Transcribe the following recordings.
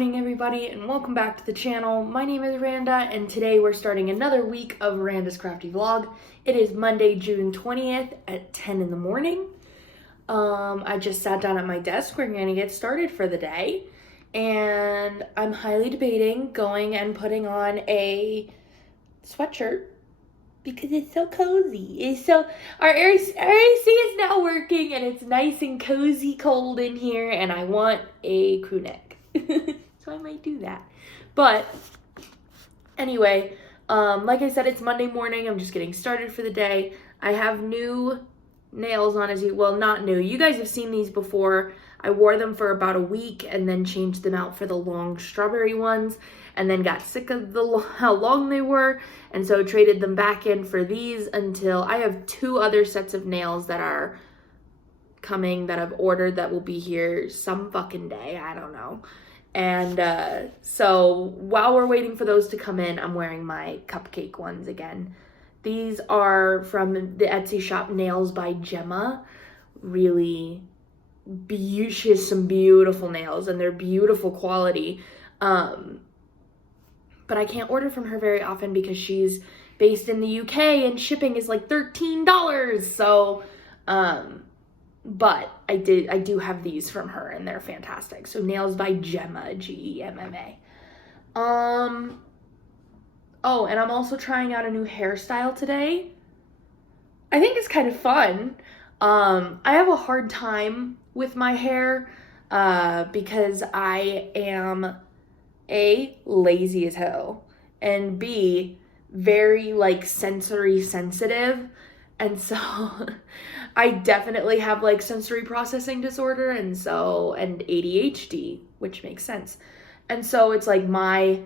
morning, everybody, and welcome back to the channel. My name is Randa, and today we're starting another week of Randa's Crafty Vlog. It is Monday, June 20th at 10 in the morning. I just sat down at my desk. We're going to get started for the day, and I'm highly debating going and putting on a sweatshirt because it's so cozy. Our AC is now working, and it's nice and cozy cold in here, and I want a crew neck. So I might do that. But anyway, like I said, it's Monday morning. I'm just getting started for the day. I have new nails on, well, not new. You guys have seen these before. I wore them for about a week and then changed them out for the long strawberry ones, and then got sick of how long they were, and so traded them back in for these until I have two other sets of nails that are coming that I've ordered that will be here some fucking day. I don't know. And so while we're waiting for those to come in, I'm wearing my cupcake ones again. These are from the Etsy shop Nails by Gemma. Really beautiful. She has some beautiful nails and they're beautiful quality. But I can't order from her very often because she's based in the UK and shipping is like $13. So, but I do have these from her and they're fantastic. So Nails by Gemma, Gemma. Oh, and I'm also trying out a new hairstyle today. I think it's kind of fun. I have a hard time with my hair because I am A, lazy as hell, and B, very like sensory sensitive. And so I definitely have like sensory processing disorder and ADHD, which makes sense. And so it's like my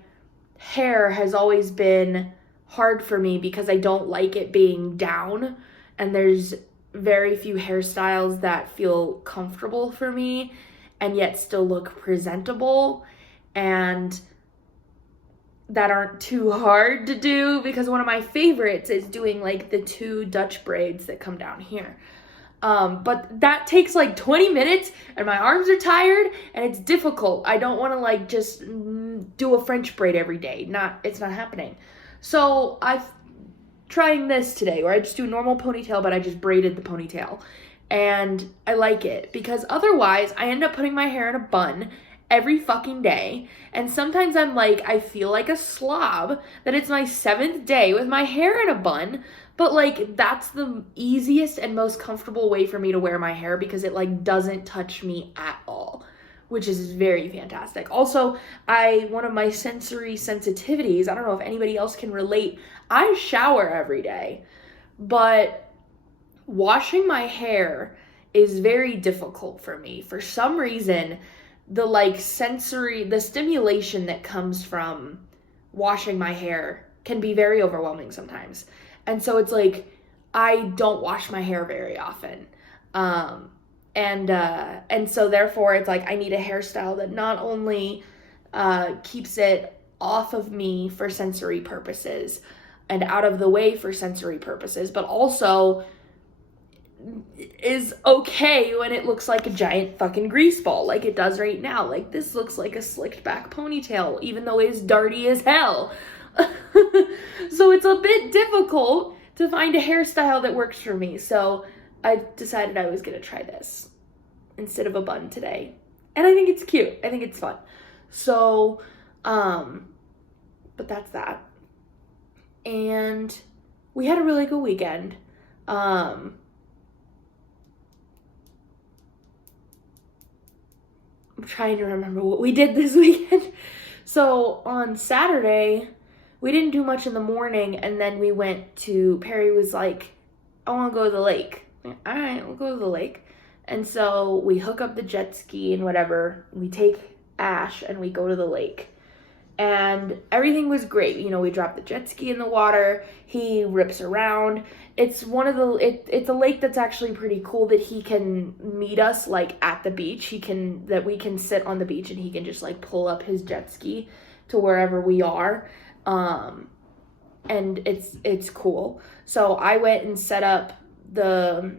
hair has always been hard for me because I don't like it being down, and there's very few hairstyles that feel comfortable for me and yet still look presentable and that aren't too hard to do, because one of my favorites is doing like the two Dutch braids that come down here. But that takes like 20 minutes and my arms are tired and it's difficult. I don't want to like just do a French braid every day. It's not happening. So I'm trying this today where I just do a normal ponytail, but I just braided the ponytail. And I like it because otherwise I end up putting my hair in a bun every fucking day, and sometimes I'm like, I feel like a slob that it's my 7th day with my hair in a bun, but like that's the easiest and most comfortable way for me to wear my hair because it like doesn't touch me at all, which is very fantastic. Also, one of my sensory sensitivities, I don't know if anybody else can relate, I shower every day, but washing my hair is very difficult for me. For some reason, the stimulation that comes from washing my hair can be very overwhelming sometimes. And so it's like, I don't wash my hair very often. And so therefore it's like, I need a hairstyle that not only keeps it off of me for sensory purposes and out of the way for sensory purposes, but also is okay when it looks like a giant fucking grease ball like it does right now. Like this looks like a slicked back ponytail even though it's dirty as hell. So it's a bit difficult to find a hairstyle that works for me. So I decided I was gonna try this instead of a bun today. And I think it's cute. I think it's fun. So, but that's that. And we had a really good weekend. I'm trying to remember what we did this weekend. So on Saturday, we didn't do much in the morning, and then we went to, Perry was like, I want to go to the lake. All right, we'll go to the lake. And so we hook up the jet ski and whatever. We take Ash and we go to the lake. And everything was great. You know, we dropped the jet ski in the water. He rips around. It's it's a lake that's actually pretty cool that he can meet us like at the beach. We can sit on the beach and he can just like pull up his jet ski to wherever we are. And it's cool. So I went and set up the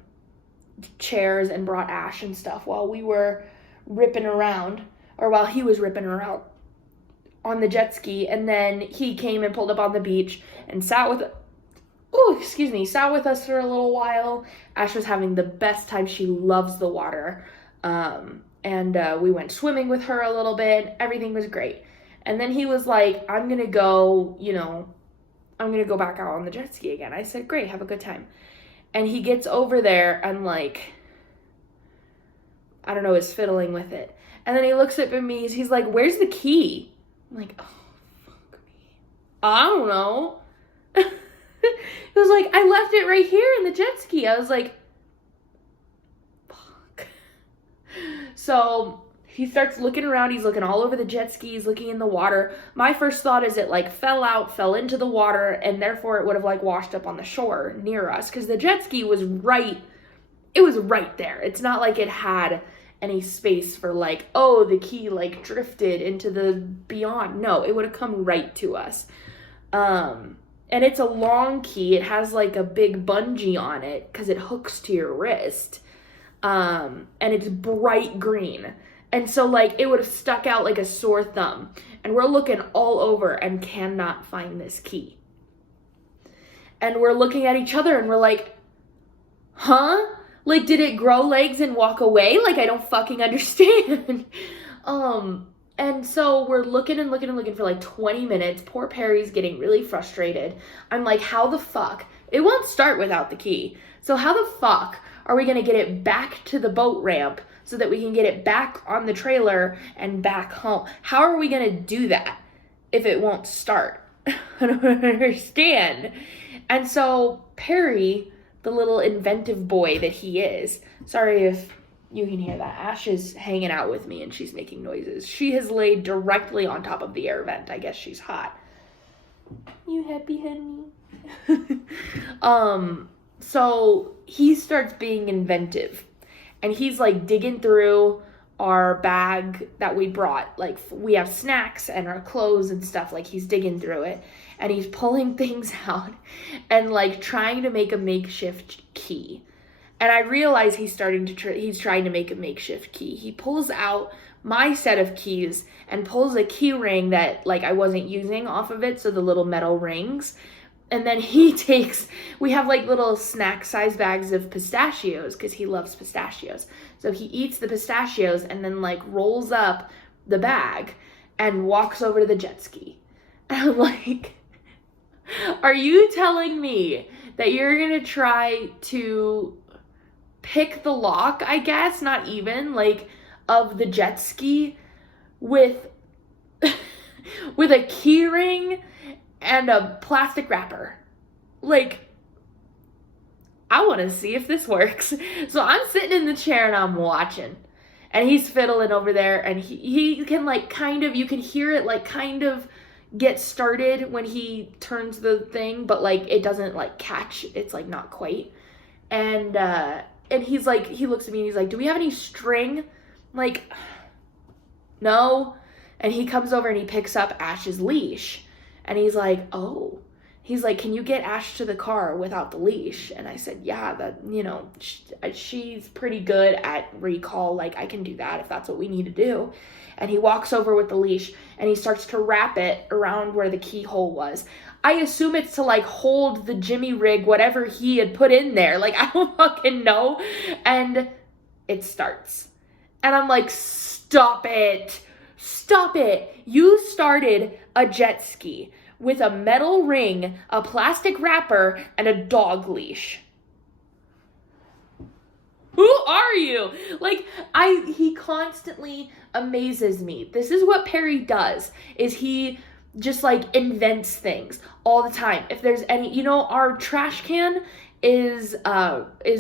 chairs and brought Ash and stuff while we were ripping around, or while he was ripping around. on the jet ski, and then he came and pulled up on the beach and sat with us for a little while. Ash was having the best time. She loves the water. And we went swimming with her a little bit. Everything was great. And then he was like, I'm going to go back out on the jet ski again. I said, great, have a good time. And he gets over there and like, I don't know, is fiddling with it. And then he looks up at me. He's like, where's the key? I'm like, oh, fuck me. I don't know. He was like, I left it right here in the jet ski. I was like, fuck. So he starts looking around. He's looking all over the jet ski. He's looking in the water. My first thought is it like fell into the water, and therefore it would have like washed up on the shore near us, because the jet ski was right there. It's not like it had any space for like, oh, the key like drifted into the beyond. No, it would have come right to us. And it's a long key. It has like a big bungee on it because it hooks to your wrist. And it's bright green. And so like it would have stuck out like a sore thumb. And we're looking all over and cannot find this key. And we're looking at each other and we're like, huh? Like, did it grow legs and walk away? Like, I don't fucking understand. And so we're looking for like 20 minutes. Poor Perry's getting really frustrated. I'm like, how the fuck? It won't start without the key. So how the fuck are we going to get it back to the boat ramp so that we can get it back on the trailer and back home? How are we going to do that if it won't start? I don't understand. And so Perry, the little inventive boy that he is, sorry if you can hear that. Ash is hanging out with me and she's making noises. She has laid directly on top of the air vent. I guess she's hot. You happy, honey? So he starts being inventive. And he's like digging through our bag that we brought. Like we have snacks and our clothes and stuff. Like he's digging through it. And he's pulling things out and like trying to make a makeshift key. And I realize he's trying to make a makeshift key. He pulls out my set of keys and pulls a key ring that like I wasn't using off of it, so the little metal rings. And then we have like little snack size bags of pistachios because he loves pistachios. So he eats the pistachios and then like rolls up the bag and walks over to the jet ski. And I'm like, are you telling me that you're going to try to pick the lock, I guess, not even, like, of the jet ski with a key ring and a plastic wrapper? Like, I want to see if this works. So I'm sitting in the chair and I'm watching. And he's fiddling over there, and he can, like, you can hear it, like, kind of get started when he turns the thing, but, like, it doesn't, like, catch. It's, like, not quite. And he's like, he looks at me and he's like, do we have any string? I'm like, no. And he comes over and he picks up Ash's leash. And he's like, oh. He's like, can you get Ash to the car without the leash? And I said, yeah, she's pretty good at recall. Like, I can do that if that's what we need to do. And he walks over with the leash and he starts to wrap it around where the keyhole was. I assume it's to like hold the Jimmy rig, whatever he had put in there. Like, I don't fucking know. And it starts. And I'm like, stop it. Stop it. You started a jet ski with a metal ring, a plastic wrapper, and a dog leash. Who are you? Like, he constantly amazes me. This is what Perry does, is he just like invents things all the time. If there's any, our trash can is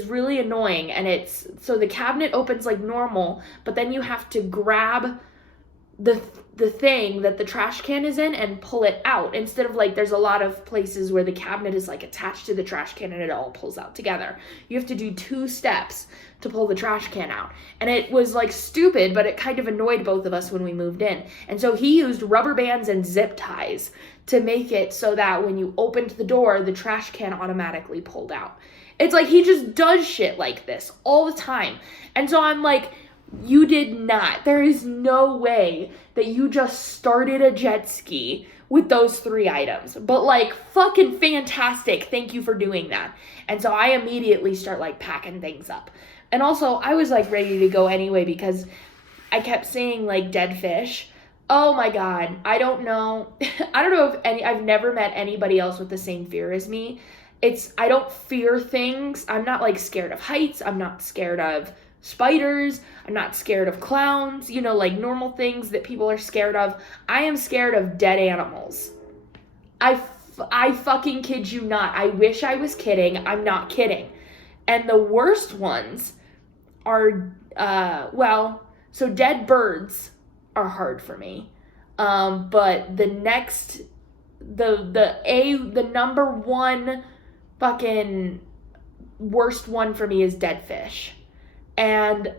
really annoying, and it's, so the cabinet opens like normal, but then you have to grab the thing that the trash can is in and pull it out, instead of like, there's a lot of places where the cabinet is like attached to the trash can and it all pulls out together. You have to do 2 steps to pull the trash can out. And it was like stupid, but it kind of annoyed both of us when we moved in. And so he used rubber bands and zip ties to make it so that when you opened the door, the trash can automatically pulled out. It's like he just does shit like this all the time. And so I'm like, You did not. There is no way that you just started a jet ski with those 3 items. But like, fucking fantastic. Thank you for doing that. And so I immediately start like packing things up. And also, I was like ready to go anyway because I kept seeing like dead fish. Oh my God. I don't know. I don't know if I've never met anybody else with the same fear as me. I don't fear things. I'm not like scared of heights. I'm not scared of spiders. I'm not scared of clowns, like normal things that people are scared of. I am scared of dead animals. I fucking kid you not. I wish I was kidding. I'm not kidding. And the worst ones are, so dead birds are hard for me. But the next, the number one fucking worst one for me is dead fish. And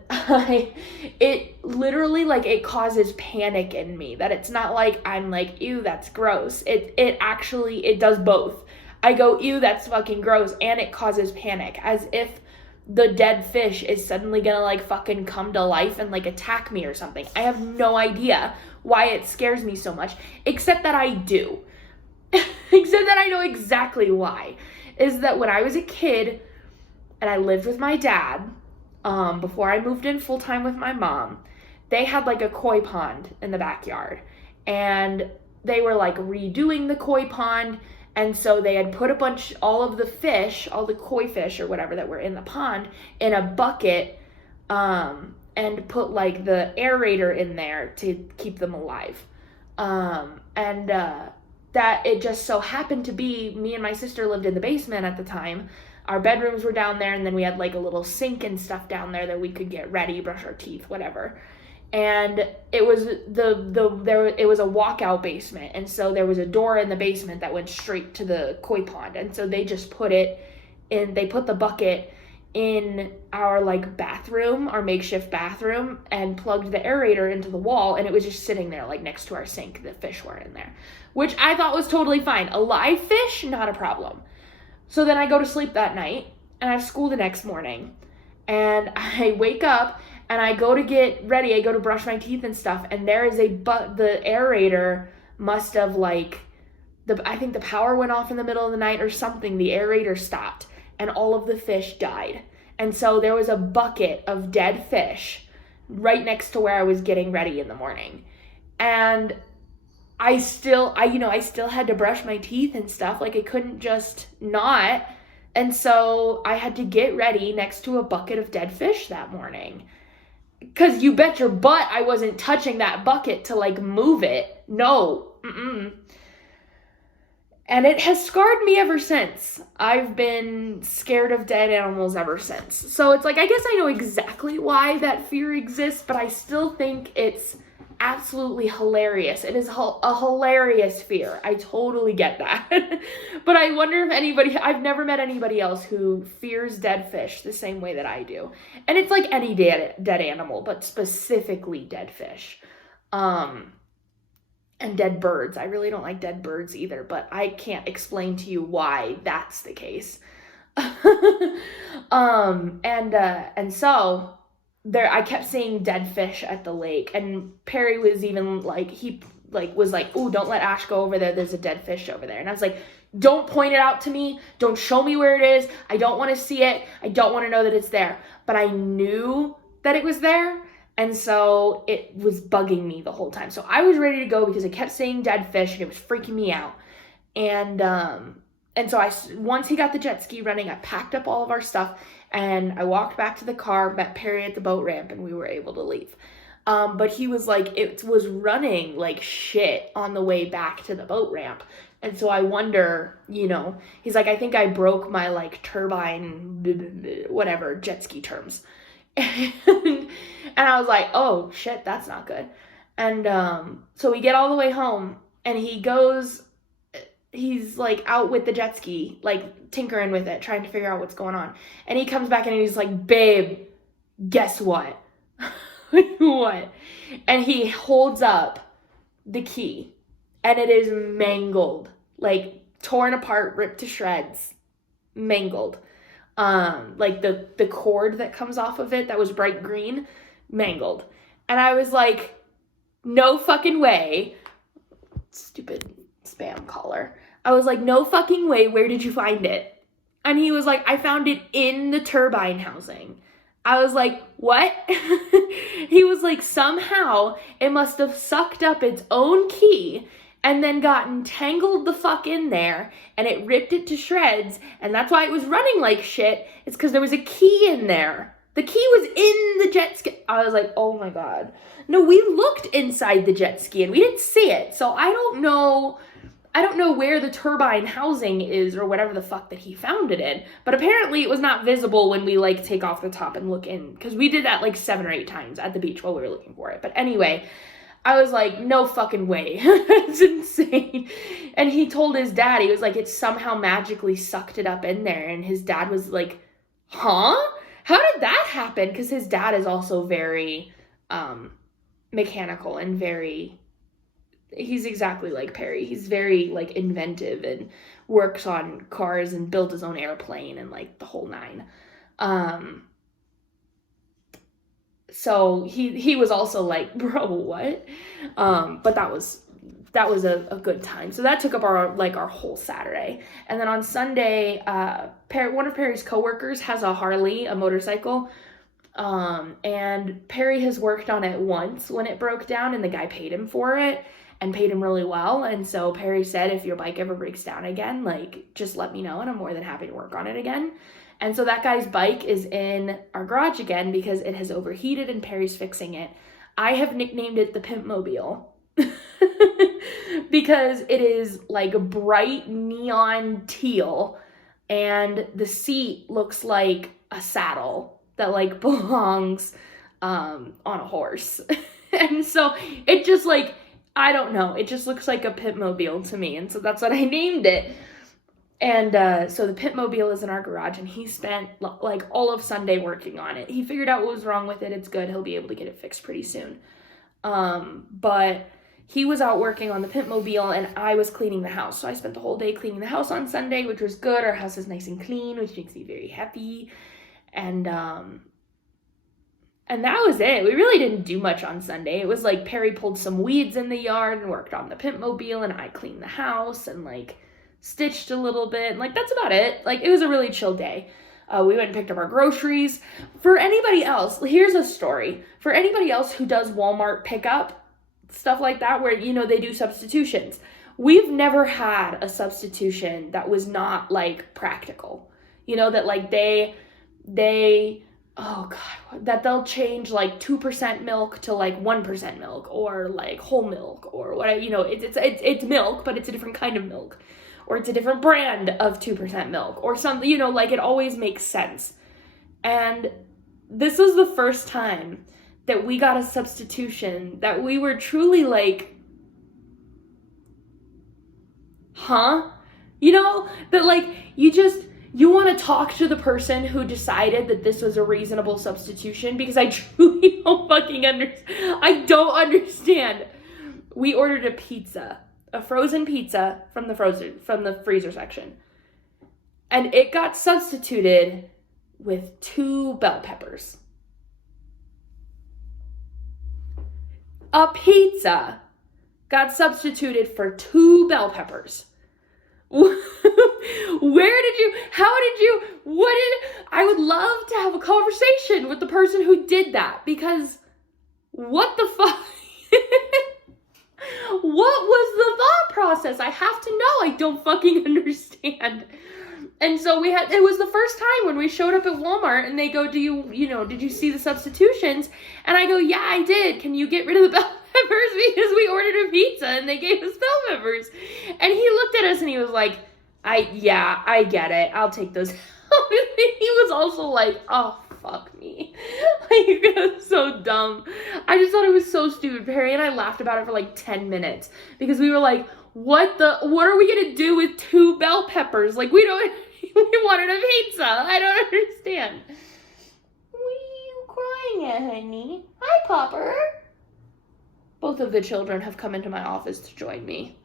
it literally, like, it causes panic in me, that it's not like I'm like, ew, that's gross. It actually, it does both. I go, ew, that's fucking gross, and it causes panic, as if the dead fish is suddenly gonna, like, fucking come to life and, like, attack me or something. I have no idea why it scares me so much, except that I do. Except that I know exactly why. Is that when I was a kid, and I lived with my dad, before I moved in full-time with my mom, they had like a koi pond in the backyard, and they were like redoing the koi pond, and so they had put all of the fish, all the koi fish or whatever that were in the pond, in a bucket, and put like the aerator in there to keep them alive. That it just so happened to be, me and my sister lived in the basement at the time. Our bedrooms were down there, and then we had like a little sink and stuff down there that we could get ready, brush our teeth, whatever. And it was it was a walkout basement, and so there was a door in the basement that went straight to the koi pond. And so they just put the bucket in our like bathroom, our makeshift bathroom, and plugged the aerator into the wall, and it was just sitting there like next to our sink. The fish were in there, which I thought was totally fine. A live fish, not a problem. So then I go to sleep that night, and I have school the next morning, and I wake up, and I go to get ready, I go to brush my teeth and stuff, and there is the aerator must have like, I think the power went off in the middle of the night or something, the aerator stopped, and all of the fish died. And so there was a bucket of dead fish right next to where I was getting ready in the morning. And I still had to brush my teeth and stuff. Like, I couldn't just not. And so I had to get ready next to a bucket of dead fish that morning. Because you bet your butt I wasn't touching that bucket to, like, move it. No. And it has scarred me ever since. I've been scared of dead animals ever since. So it's like, I guess I know exactly why that fear exists, but I still think it's absolutely hilarious. It is a hilarious fear. I totally get that. But I wonder if I've never met anybody else who fears dead fish the same way that I do. And it's like any dead animal, but specifically dead fish. And dead birds. I really don't like dead birds either, but I can't explain to you why that's the case. And so there, I kept seeing dead fish at the lake, and Perry was even like, was like, "Ooh, don't let Ash go over there. There's a dead fish over there." And I was like, "Don't point it out to me. Don't show me where it is. I don't want to see it. I don't want to know that it's there." But I knew that it was there, and so it was bugging me the whole time. So I was ready to go because I kept seeing dead fish, and it was freaking me out. And so once he got the jet ski running, I packed up all of our stuff, and I walked back to the car, met Perry at the boat ramp, and we were able to leave. But he was like, it was running like shit on the way back to the boat ramp. And so I wonder, he's like, "I think I broke my like turbine, whatever, jet ski terms." And I was like, "Oh shit, that's not good." And so we get all the way home, and he's like out with the jet ski, like tinkering with it, trying to figure out what's going on. And he comes back and he's like, "Babe, guess what?" What? And he holds up the key, and it is mangled, like torn apart, ripped to shreds, mangled. Like the cord that comes off of it that was bright green, mangled. And I was like, no fucking way. Stupid spam caller. I was like, no fucking way, where did you find it? And he was like, I found it in the turbine housing. I was like, what? He was like, somehow it must have sucked up its own key and then gotten tangled the fuck in there, and it ripped it to shreds, and that's why it was running like shit. It's because there was a key in there. The key was in the jet ski. I was like, oh my God. No, we looked inside the jet ski and we didn't see it. So I don't know where the turbine housing is or whatever the fuck that he found it in. But apparently it was not visible when we like take off the top and look in, because we did that like 7 or 8 times at the beach while we were looking for it. But anyway, I was like, no fucking way. It's insane. And he told his dad, he was like, it somehow magically sucked it up in there. And his dad was like, huh? How did that happen? Because his dad is also very mechanical and he's exactly like Perry. He's very like inventive and works on cars and built his own airplane and like the whole nine. So he was also like, bro, what? But that was a good time. So that took up our whole Saturday. And then on Sunday, one of Perry's coworkers has a Harley, a motorcycle. And Perry has worked on it once when it broke down, and the guy paid him for it and paid him really well. And so Perry said, if your bike ever breaks down again, like, just let me know and I'm more than happy to work on it again. And so that guy's bike is in our garage again because it has overheated and Perry's fixing it. I have nicknamed it the Pimp Mobile because it is like a bright neon teal and the seat looks like a saddle that like belongs on a horse. And so it just like, I don't know, it just looks like a Pimp Mobile to me. And so that's what I named it. And so the Pimp Mobile is in our garage, and he spent like all of Sunday working on it. He figured out what was wrong with it. It's good. He'll be able to get it fixed pretty soon. But he was out working on the Pimp Mobile, and I was cleaning the house. So I spent the whole day cleaning the house on Sunday, which was good. Our house is nice and clean, which makes me very happy. And that was it. We really didn't do much on Sunday. It was like Perry pulled some weeds in the yard and worked on the Pimp Mobile, and I cleaned the house and like stitched a little bit. And, like, that's about it. Like, it was a really chill day. We went and picked up our groceries. For anybody else, here's a story. For anybody else who does Walmart pickup, stuff like that, where, you know, they do substitutions. We've never had a substitution that was not, like, practical. You know, that, like, oh God, that they'll change like 2% milk to like 1% milk, or like whole milk, or what, you know, it's milk, but it's a different kind of milk, or it's a different brand of 2% milk, or something, you know, like it always makes sense. And this was the first time that we got a substitution that we were truly like, huh? You know, that like, you want to talk to the person who decided that this was a reasonable substitution, because I truly don't fucking understand. I don't understand. We ordered a pizza, a frozen pizza from the freezer section. And it got substituted with 2 bell peppers. A pizza got substituted for 2 bell peppers. I would love to have a conversation with the person who did that, because what the fuck? What was the thought process? I have to know. I don't fucking understand. And so it was the first time when we showed up at Walmart and they go, did you see the substitutions? And I go, yeah, I did. Can you get rid of the bell peppers? Because we ordered a pizza and they gave us bell peppers. And he looked at us and he was like, I get it. I'll take those. He was also like, oh, fuck me. Like, it was so dumb. I just thought it was so stupid. Perry and I laughed about it for like 10 minutes because we were like, what are we going to do with 2 bell peppers? Like, we wanted a pizza. I don't understand. What are you crying at, honey? Hi, Popper. Both of the children have come into my office to join me.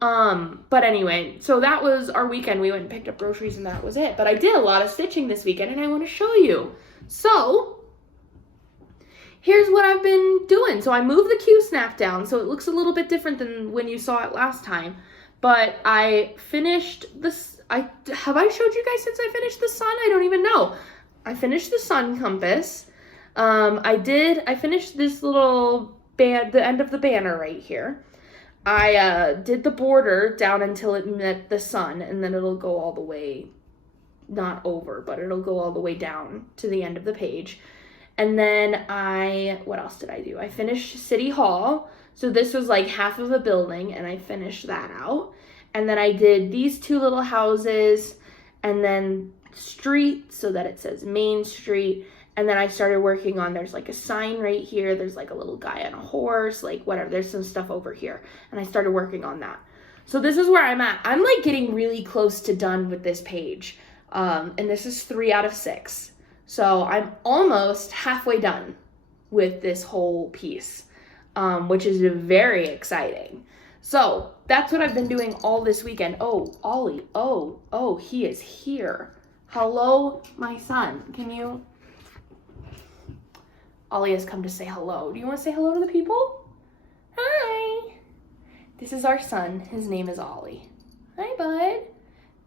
But anyway, so that was our weekend. We went and picked up groceries and that was it. But I did a lot of stitching this weekend and I want to show you. So, here's what I've been doing. So I moved the Q snap down so it looks a little bit different than when you saw it last time. But I finished this. Have I showed you guys since I finished the sun? I don't even know. I finished the sun compass. I finished this little band, the end of the banner right here. I did the border down until it met the sun, and then it'll go all the way, not over, but it'll go all the way down to the end of the page. And then what else did I do? I finished City Hall. So this was like half of a building, and I finished that out. And then I did these two little houses, and then street, so that it says Main Street. And then I started working on, there's like a sign right here. There's like a little guy on a horse, like whatever. There's some stuff over here. And I started working on that. So this is where I'm at. I'm like getting really close to done with this page. And this is 3 out of 6. So I'm almost halfway done with this whole piece, which is very exciting. So that's what I've been doing all this weekend. Oh, Ollie. Oh, he is here. Hello, my son. Can you... Ollie has come to say hello. Do you want to say hello to the people? Hi. This is our son. His name is Ollie. Hi, bud.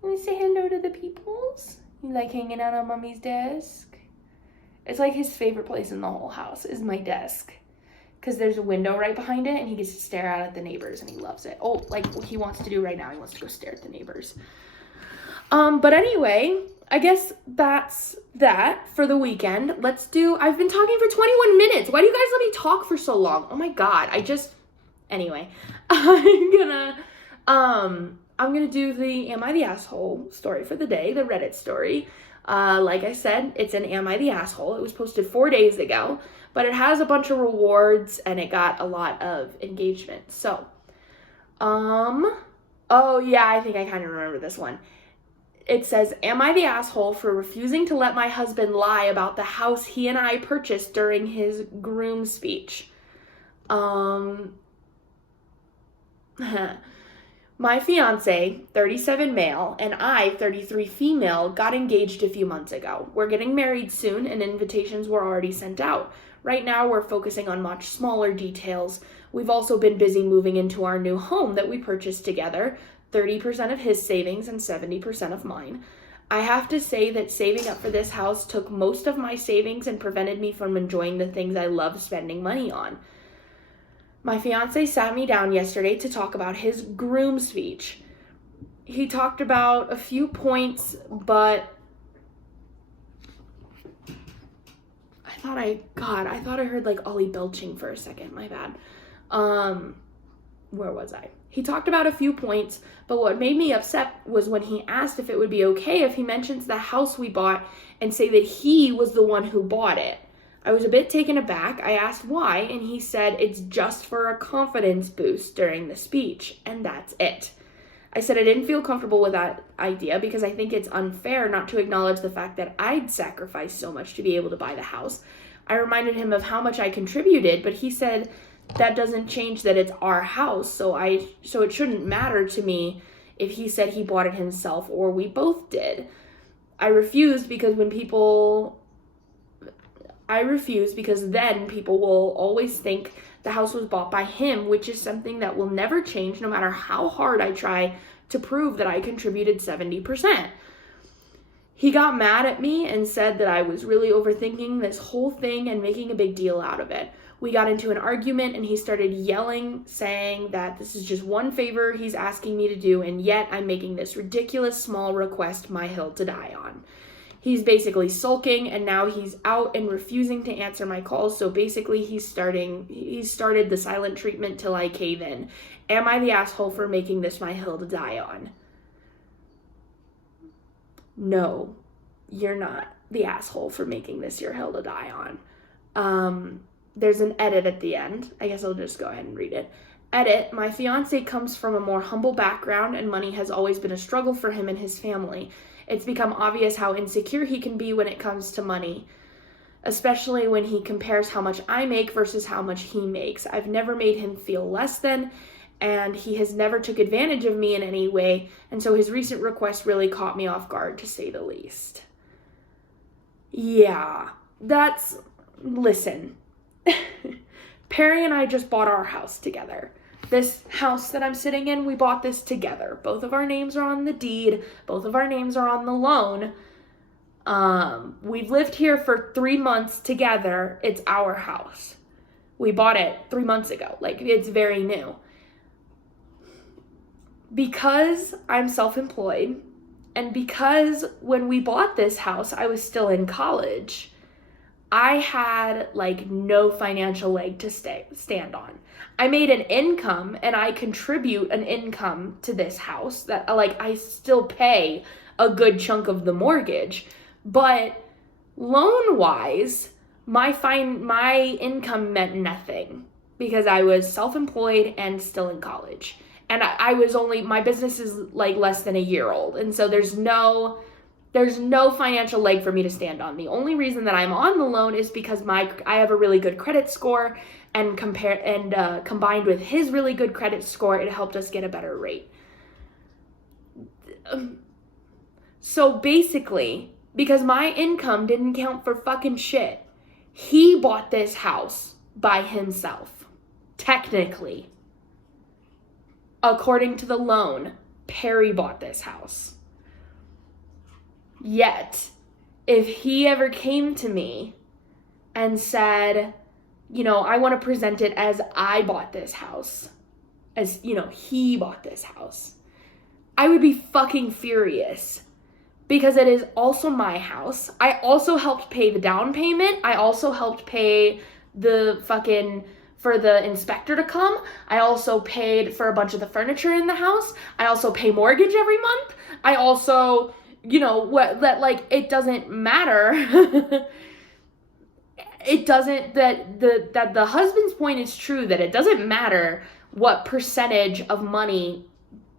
Want to say hello to the peoples? You like hanging out on Mommy's desk? It's like his favorite place in the whole house is my desk. Because there's a window right behind it, and he gets to stare out at the neighbors, and he loves it. Oh, like what he wants to do right now. He wants to go stare at the neighbors. But anyway, I guess that's that for the weekend. I've been talking for 21 minutes. Why do you guys let me talk for so long? Oh my God, anyway, I'm gonna do the Am I the Asshole story for the day, the Reddit story. Like I said, it's an Am I the Asshole? It was posted 4 days ago, but it has a bunch of rewards and it got a lot of engagement. So, oh yeah, I think I kind of remember this one. It says, am I the asshole for refusing to let my husband lie about the house he and I purchased during his groom speech? My fiance, 37 male, and I, 33 female, got engaged a few months ago. We're getting married soon, and invitations were already sent out. Right now, we're focusing on much smaller details. We've also been busy moving into our new home that we purchased together, 30% of his savings and 70% of mine. I have to say that saving up for this house took most of my savings and prevented me from enjoying the things I love spending money on. My fiance sat me down yesterday to talk about his groom speech. He talked about a few points, but I thought I heard like Ollie belching for a second. My bad. Where was I? He talked about a few points, but what made me upset was when he asked if it would be okay if he mentions the house we bought and say that he was the one who bought it. I was a bit taken aback. I asked why, and he said it's just for a confidence boost during the speech, and that's it. I said I didn't feel comfortable with that idea because I think it's unfair not to acknowledge the fact that I'd sacrificed so much to be able to buy the house. I reminded him of how much I contributed, but he said that doesn't change that it's our house, so it shouldn't matter to me if he said he bought it himself or we both did. I refused because then people will always think the house was bought by him, which is something that will never change no matter how hard I try to prove that I contributed 70%. He got mad at me and said that I was really overthinking this whole thing and making a big deal out of it. We got into an argument and he started yelling, saying that this is just one favor he's asking me to do, and yet I'm making this ridiculous small request my hill to die on. He's basically sulking, and now he's out and refusing to answer my calls, so basically he started the silent treatment till I cave in. Am I the asshole for making this my hill to die on? No, you're not the asshole for making this your hill to die on. There's an edit at the end. I guess I'll just go ahead and read it. Edit, my fiance comes from a more humble background and money has always been a struggle for him and his family. It's become obvious how insecure he can be when it comes to money, especially when he compares how much I make versus how much he makes. I've never made him feel less than, and he has never took advantage of me in any way, and so his recent request really caught me off guard, to say the least. Yeah, listen. Perry and I just bought our house together. This house that I'm sitting in, we bought this together. Both of our names are on the deed. Both of our names are on the loan. We've lived here for 3 months together. It's our house. We bought it 3 months ago. Like, it's very new. Because I'm self-employed, and because when we bought this house, I was still in college, I had like no financial leg to stand on. I made an income, and I contribute an income to this house that like I still pay a good chunk of the mortgage, but loan-wise, my income meant nothing because I was self-employed and still in college. And my business is like less than a year old. And so there's no financial leg for me to stand on. The only reason that I'm on the loan is because I have a really good credit score, and combined with his really good credit score, it helped us get a better rate. So basically, because my income didn't count for fucking shit, he bought this house by himself. Technically. According to the loan, Perry bought this house. Yet, if he ever came to me and said, I want to present it as I bought this house, as, he bought this house, I would be fucking furious because it is also my house. I also helped pay the down payment. I also helped pay for the inspector to come. I also paid for a bunch of the furniture in the house. I also pay mortgage every month. I also, it doesn't matter. It doesn't, that the husband's point is true, that it doesn't matter what percentage of money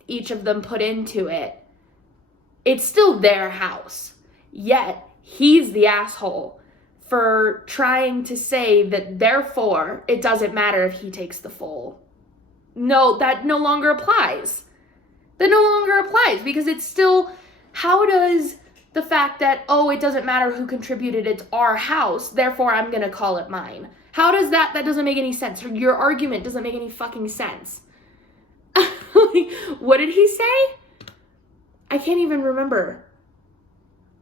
each of them put into it. It's still their house. Yet, he's the asshole for trying to say that therefore it doesn't matter if he takes the full. No, that no longer applies. That no longer applies because it's still, how does the fact that, it doesn't matter who contributed, it's our house, therefore I'm gonna call it mine. How does that doesn't make any sense. Your argument doesn't make any fucking sense. What did he say? I can't even remember.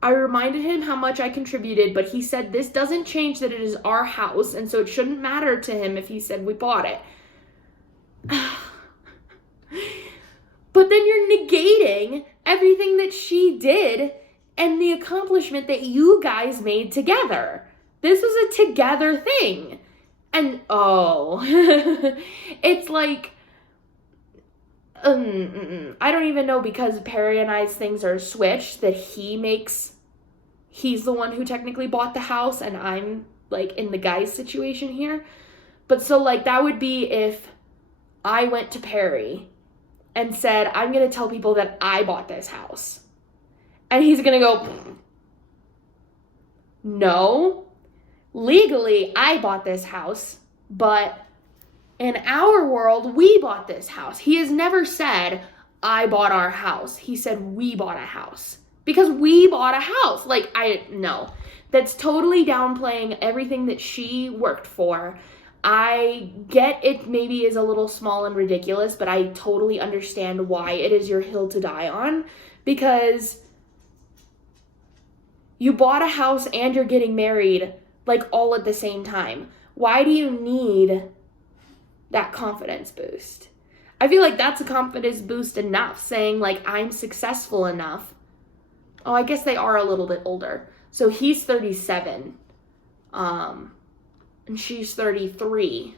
I reminded him how much I contributed, but he said this doesn't change that it is our house, and so it shouldn't matter to him if he said we bought it. But then you're negating everything that she did and the accomplishment that you guys made together. This was a together thing. And, it's like, I don't even know, because Perry and I's things are switched, that he's the one who technically bought the house, and I'm, like, in the guy's situation here. But so, like, that would be if I went to Perry and said, I'm going to tell people that I bought this house. And he's going to go, no, legally I bought this house, but in our world, we bought this house. He has never said, I bought our house. He said, we bought a house. Because we bought a house. No. That's totally downplaying everything that she worked for. I get it maybe is a little small and ridiculous, but I totally understand why it is your hill to die on. Because you bought a house and you're getting married, like, all at the same time. Why do you need that confidence boost? I feel like that's a confidence boost enough, saying, like, I'm successful enough. Oh, I guess they are a little bit older. So he's 37, and she's 33.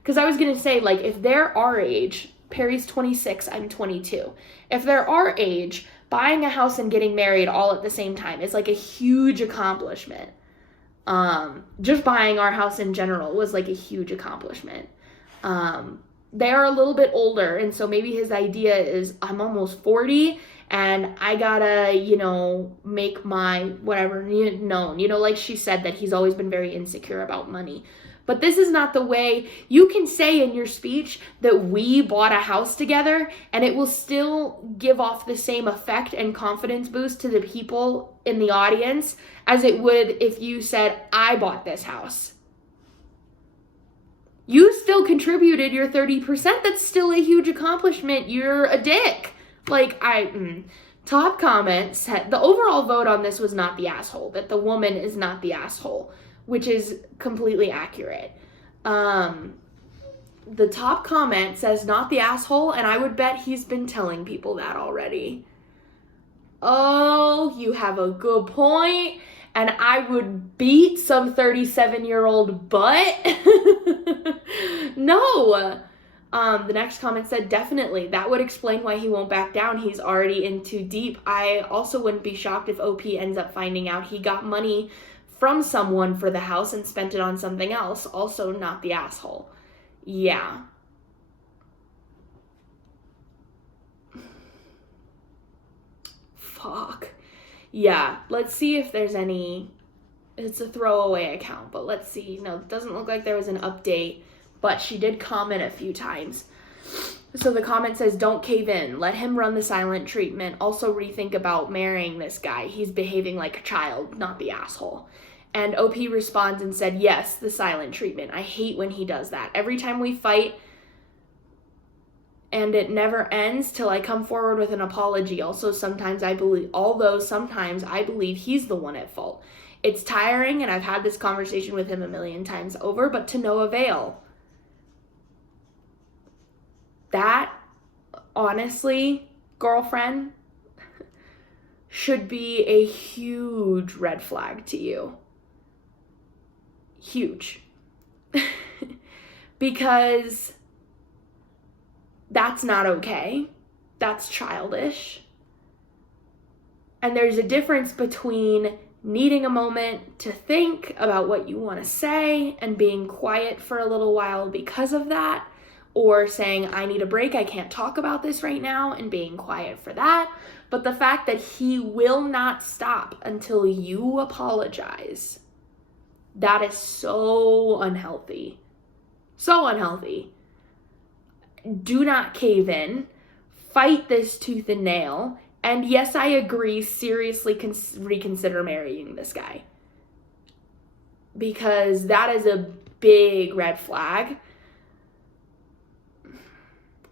Because I was going to say, like, if they're our age, Perry's 26, I'm 22. If they're our age, buying a house and getting married all at the same time is, like, a huge accomplishment. Just buying our house in general was, like, a huge accomplishment. They are a little bit older, and so maybe his idea is, I'm almost 40, and I gotta, make my whatever known. Like she said, that he's always been very insecure about money. But this is not the way. You can say in your speech that we bought a house together, and it will still give off the same effect and confidence boost to the people in the audience as it would if you said, I bought this house. You still contributed your 30%. That's still a huge accomplishment. You're a dick. Like, top comment said, the overall vote on this was not the asshole, that the woman is not the asshole, which is completely accurate. The top comment says not the asshole, and I would bet he's been telling people that already. Oh, you have a good point, and I would beat some 37-year-old butt. No. The next comment said, definitely. That would explain why he won't back down. He's already in too deep. I also wouldn't be shocked if OP ends up finding out he got money from someone for the house and spent it on something else. Also not the asshole. Yeah. Fuck. Yeah, let's see if there's any... It's a throwaway account, but let's see. No, it doesn't look like there was an update, but she did comment a few times. So the comment says, don't cave in. Let him run the silent treatment. Also rethink about marrying this guy. He's behaving like a child, not the asshole. And OP responds and said, yes, the silent treatment. I hate when he does that. Every time we fight, and it never ends till I come forward with an apology. Although sometimes I believe he's the one at fault. It's tiring, and I've had this conversation with him a million times over, but to no avail. That, honestly, girlfriend, should be a huge red flag to you. Huge. Because that's not okay. That's childish. And there's a difference between needing a moment to think about what you want to say and being quiet for a little while because of that, or saying, I need a break, I can't talk about this right now, and being quiet for that. But the fact that he will not stop until you apologize, that is so unhealthy. So unhealthy. Do not cave in. Fight this tooth and nail. And yes, I agree, seriously reconsider marrying this guy. Because that is a big red flag.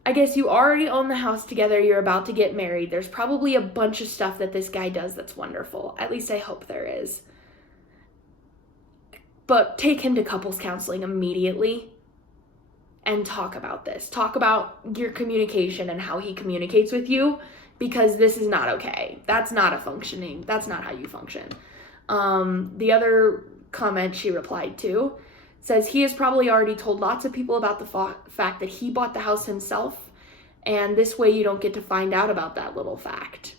I guess you already own the house together. You're about to get married. There's probably a bunch of stuff that this guy does that's wonderful. At least I hope there is. But take him to couples counseling immediately and talk about this. Talk about your communication and how he communicates with you, because this is not okay. That's not how you function. The other comment she replied to says, he has probably already told lots of people about the fact that he bought the house himself, and this way you don't get to find out about that little fact.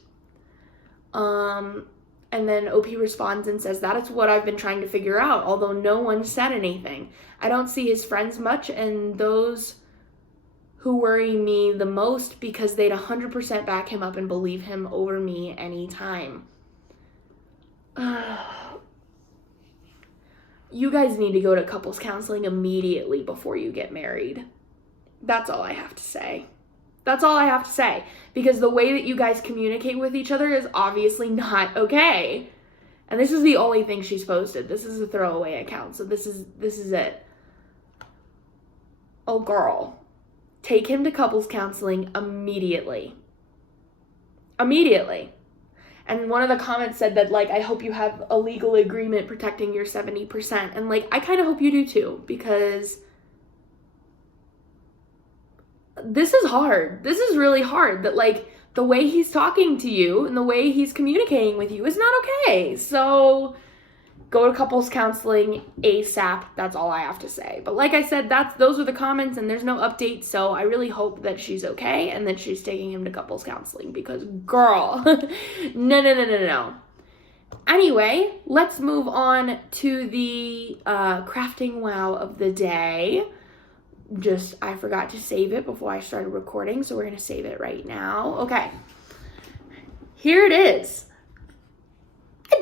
And then OP responds and says, that is what I've been trying to figure out, although no one said anything. I don't see his friends much, and those who worry me the most, because they'd 100% back him up and believe him over me anytime. You guys need to go to couples counseling immediately before you get married. That's all I have to say. That's all I have to say. Because the way that you guys communicate with each other is obviously not okay. And this is the only thing she's posted. This is a throwaway account. So this is it. Oh, girl. Take him to couples counseling immediately. Immediately. And one of the comments said that, like, I hope you have a legal agreement protecting your 70%. And, like, I kind of hope you do too, because this is hard. This is really hard, that, like, the way he's talking to you and the way he's communicating with you is not okay. So go to couples counseling ASAP. That's all I have to say. But like I said, those are the comments, and there's no update. So I really hope that she's okay and that she's taking him to couples counseling, because girl, no. Anyway, let's move on to the crafting wow of the day. I forgot to save it before I started recording, so we're going to save it right now. Okay. Here it is.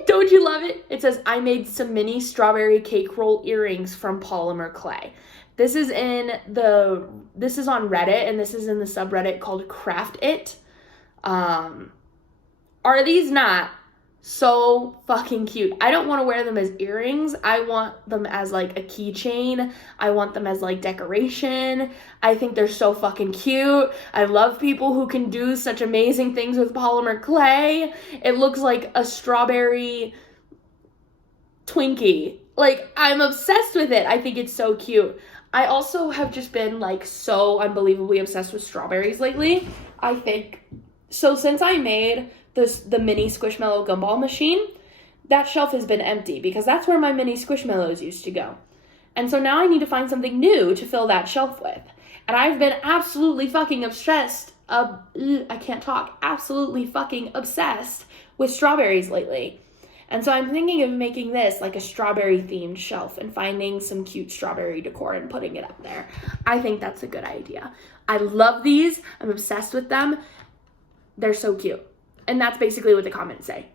Don't you love it? It says, I made some mini strawberry cake roll earrings from polymer clay. This is on Reddit, and this is in the subreddit called Crafty. Are these not So fucking cute. I don't want to wear them as earrings. I want them as like a keychain. I want them as like decoration. I think they're so fucking cute. I love people who can do such amazing things with polymer clay. It looks like a strawberry Twinkie. Like, I'm obsessed with it. I think it's so cute. I also have just been like so unbelievably obsessed with strawberries lately. I think so since I made the mini Squishmallow gumball machine, that shelf has been empty because that's where my mini Squishmallows used to go. And so now I need to find something new to fill that shelf with. And I've been absolutely fucking obsessed. I can't talk. Absolutely fucking obsessed with strawberries lately. And so I'm thinking of making this like a strawberry themed shelf and finding some cute strawberry decor and putting it up there. I think that's a good idea. I love these. I'm obsessed with them. They're so cute. And that's basically what the comments say.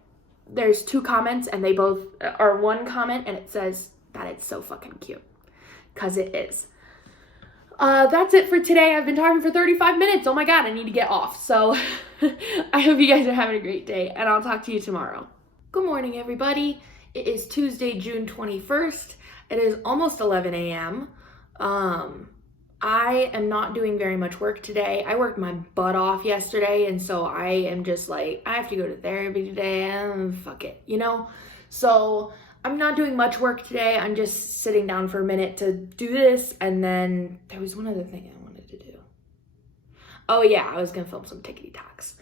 There's 2 comments and they both are one comment and it says that it's so fucking cute. Because it is. That's it for today. I've been talking for 35 minutes. Oh my God, I need to get off. So I hope you guys are having a great day and I'll talk to you tomorrow. Good morning, everybody. It is Tuesday, June 21st. It is almost 11 a.m. I am not doing very much work today. I worked my butt off yesterday, and so I am just like, I have to go to therapy today, fuck it, you know? So I'm not doing much work today. I'm just sitting down for a minute to do this, and then there was one other thing I wanted to do. Oh yeah, I was gonna film some tickety-tocks.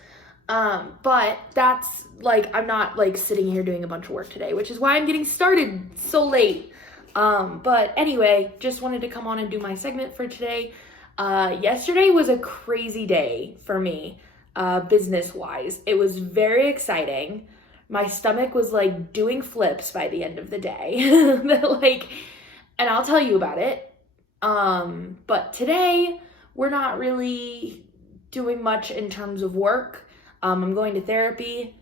But that's like, I'm not like sitting here doing a bunch of work today, which is why I'm getting started so late. But anyway, just wanted to come on and do my segment for today. Yesterday was a crazy day for me, business-wise. It was very exciting. My stomach was like doing flips by the end of the day. Like, and I'll tell you about it. But today we're not really doing much in terms of work. I'm going to therapy.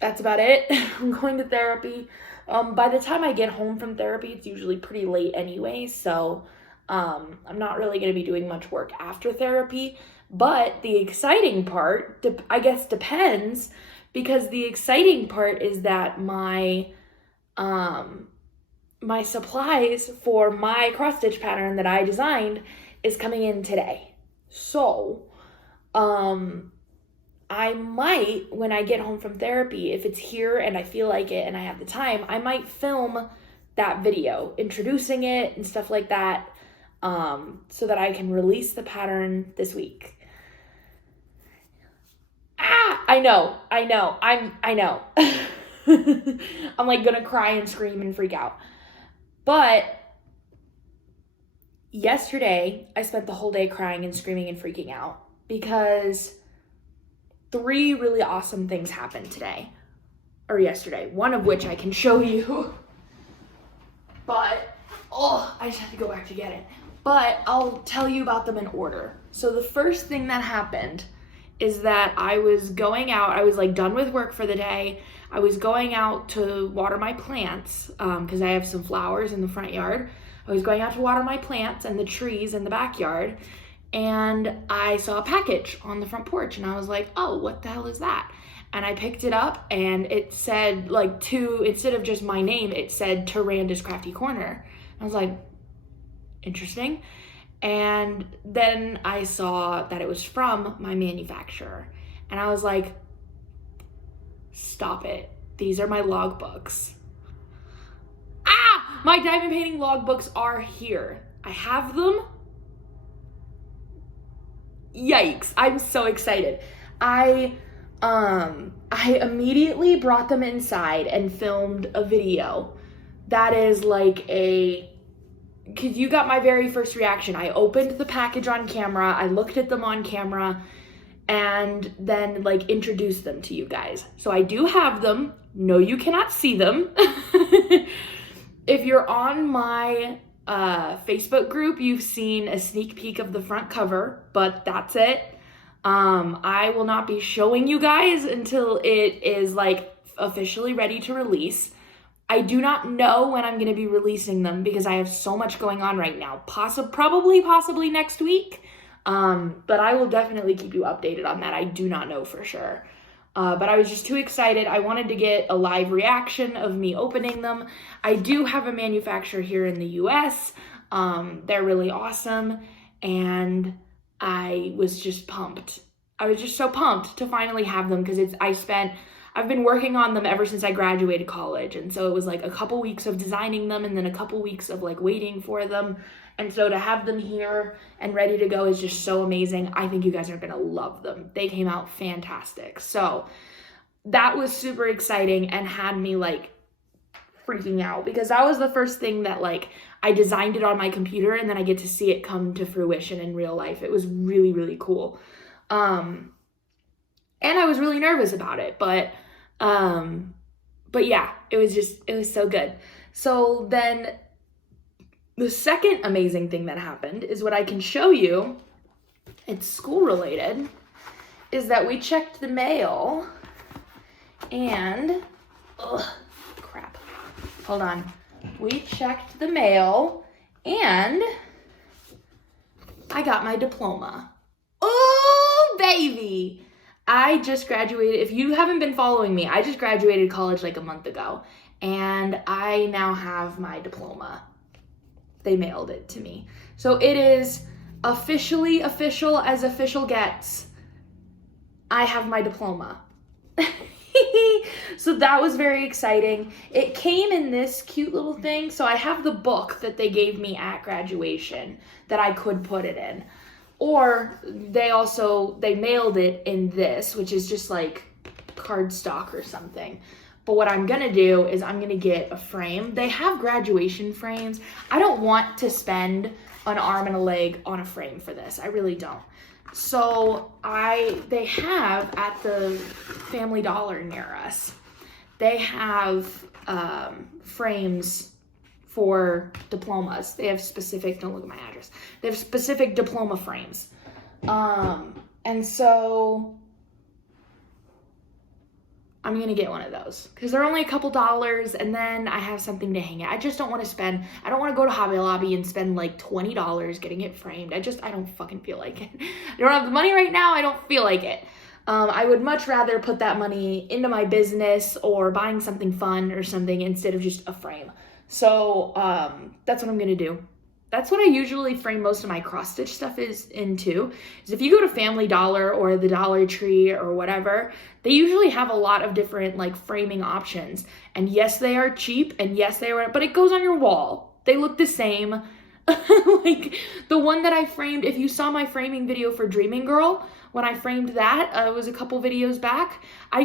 That's about it. I'm going to therapy. By the time I get home from therapy, it's usually pretty late anyway, so I'm not really going to be doing much work after therapy. But the exciting part, I guess, depends, because the exciting part is that my supplies for my cross-stitch pattern that I designed is coming in today. So, I might, when I get home from therapy, if it's here and I feel like it and I have the time, I might film that video, introducing it and stuff like that, so that I can release the pattern this week. I know. I know. I'm like gonna cry and scream and freak out. But yesterday, I spent the whole day crying and screaming and freaking out because 3 really awesome things happened today, or yesterday, one of which I can show you, but, I just have to go back to get it, but I'll tell you about them in order. So the first thing that happened is that I was going out, I was like done with work for the day, I was going out to water my plants, because I have some flowers in the front yard. I was going out to water my plants and the trees in the backyard, and I saw a package on the front porch and I was like, oh, what the hell is that? And I picked it up and it said like instead of just my name, it said to Randa's Crafty Corner. I was like, interesting. And then I saw that it was from my manufacturer and I was like, stop it. These are my logbooks. My diamond painting logbooks are here. I have them. Yikes, I'm so excited. I immediately brought them inside and filmed a video. That is like because you got my very first reaction. I opened the package on camera, I looked at them on camera, and then like introduced them to you guys. So I do have them. No, you cannot see them. If you're on my Facebook group, you've seen a sneak peek of the front cover, but that's it. I will not be showing you guys until it is like officially ready to release. I do not know when I'm going to be releasing them because I have so much going on right now. Possibly next week. But I will definitely keep you updated on that. I do not know for sure. But I was just too excited. I wanted to get a live reaction of me opening them. I do have a manufacturer here in the US. They're really awesome, and I was just pumped. I was just so pumped to finally have them because I've been working on them ever since I graduated college, and so it was like a couple weeks of designing them and then a couple weeks of like waiting for them. And so to have them here and ready to go is just so amazing. I think you guys are gonna love them. They came out fantastic. So that was super exciting and had me like freaking out because that was the first thing that like I designed it on my computer and then I get to see it come to fruition in real life. It was really, really cool. And I was really nervous about it, but yeah, it was so good. So then the second amazing thing that happened is what I can show you. It's school related, is that we checked the mail and, crap. Hold on. We checked the mail and I got my diploma. Oh, baby. I just graduated. If you haven't been following me, I just graduated college like a month ago and I now have my diploma. They mailed it to me. So it is officially official as official gets. I have my diploma. So that was very exciting. It came in this cute little thing. So I have the book that they gave me at graduation that I could put it in. Or they mailed it in this, which is just like cardstock or something. But what I'm gonna do is I'm gonna get a frame. They have graduation frames. I don't want to spend an arm and a leg on a frame for this. I really don't. So they have at the Family Dollar near us, they have frames for diplomas. They have specific, don't look at my address. They have specific diploma frames. And so I'm going to get one of those because they're only a couple dollars and then I have something to hang it. I just don't want to I don't want to go to Hobby Lobby and spend like $20 getting it framed. I don't fucking feel like it. I don't have the money right now. I don't feel like it. I would much rather put that money into my business or buying something fun or something instead of just a frame. So that's what I'm going to do. That's what I usually frame most of my cross stitch stuff into. Is if you go to Family Dollar or the Dollar Tree or whatever, they usually have a lot of different like framing options. And yes, they are cheap and yes, but it goes on your wall. They look the same. Like the one that I framed, if you saw my framing video for Dreaming Girl, when I framed that, it was a couple videos back,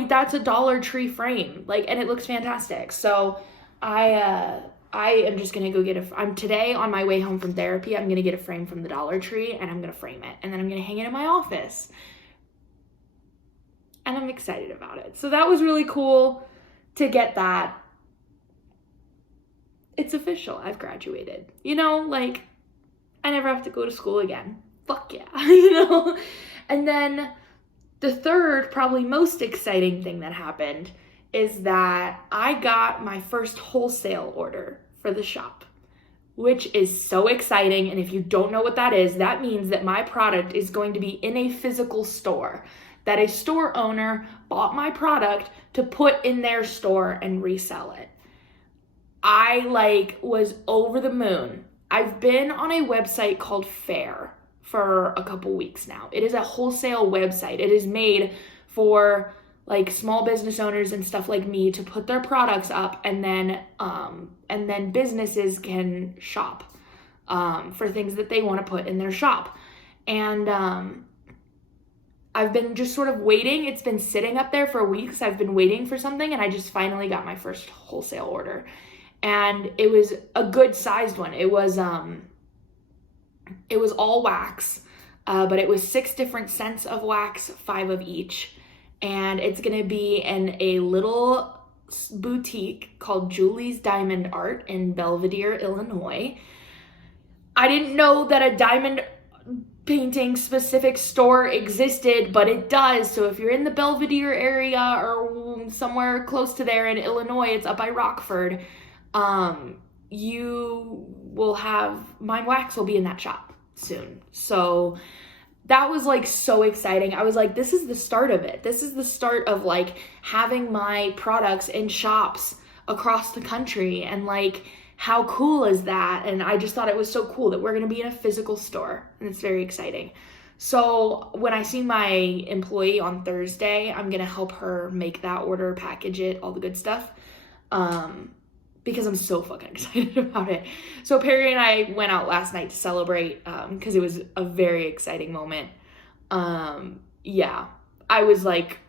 that's a Dollar Tree frame, like, and it looks fantastic. So I am just going to go I'm today on my way home from therapy, I'm going to get a frame from the Dollar Tree and I'm going to frame it. And then I'm going to hang it in my office. And I'm excited about it. So that was really cool to get that. It's official. I've graduated. You know, like, I never have to go to school again. Fuck yeah. You know? And then the third, probably most exciting thing that happened is that I got my first wholesale order for the shop, which is so exciting. And if you don't know what that is, that means that my product is going to be in a physical store, that a store owner bought my product to put in their store and resell it. I was over the moon. I've been on a website called Fair for a couple weeks now. It is a wholesale website. It is made for like small business owners and stuff like me to put their products up, and then businesses can shop for things that they want to put in their shop. And I've been just sort of waiting. It's been sitting up there for weeks. I've been waiting for something, and I just finally got my first wholesale order. And it was a good sized one. It was all wax, but it was 6 different scents of wax, 5 of each. And it's going to be in a little boutique called Julie's Diamond Art in Belvedere, Illinois. I didn't know that a diamond painting specific store existed, but it does. So if you're in the Belvedere area or somewhere close to there in Illinois, it's up by Rockford, you will have, my wax will be in that shop soon. So that was like so exciting. I was like, this is the start of it. This is the start of like having my products in shops across the country, and like, how cool is that? And I just thought it was so cool that we're going to be in a physical store, and it's very exciting. So when I see my employee on Thursday, I'm going to help her make that order, package it, all the good stuff. Because I'm so fucking excited about it. So Perry and I went out last night to celebrate, because it was a very exciting moment. Yeah, I was like,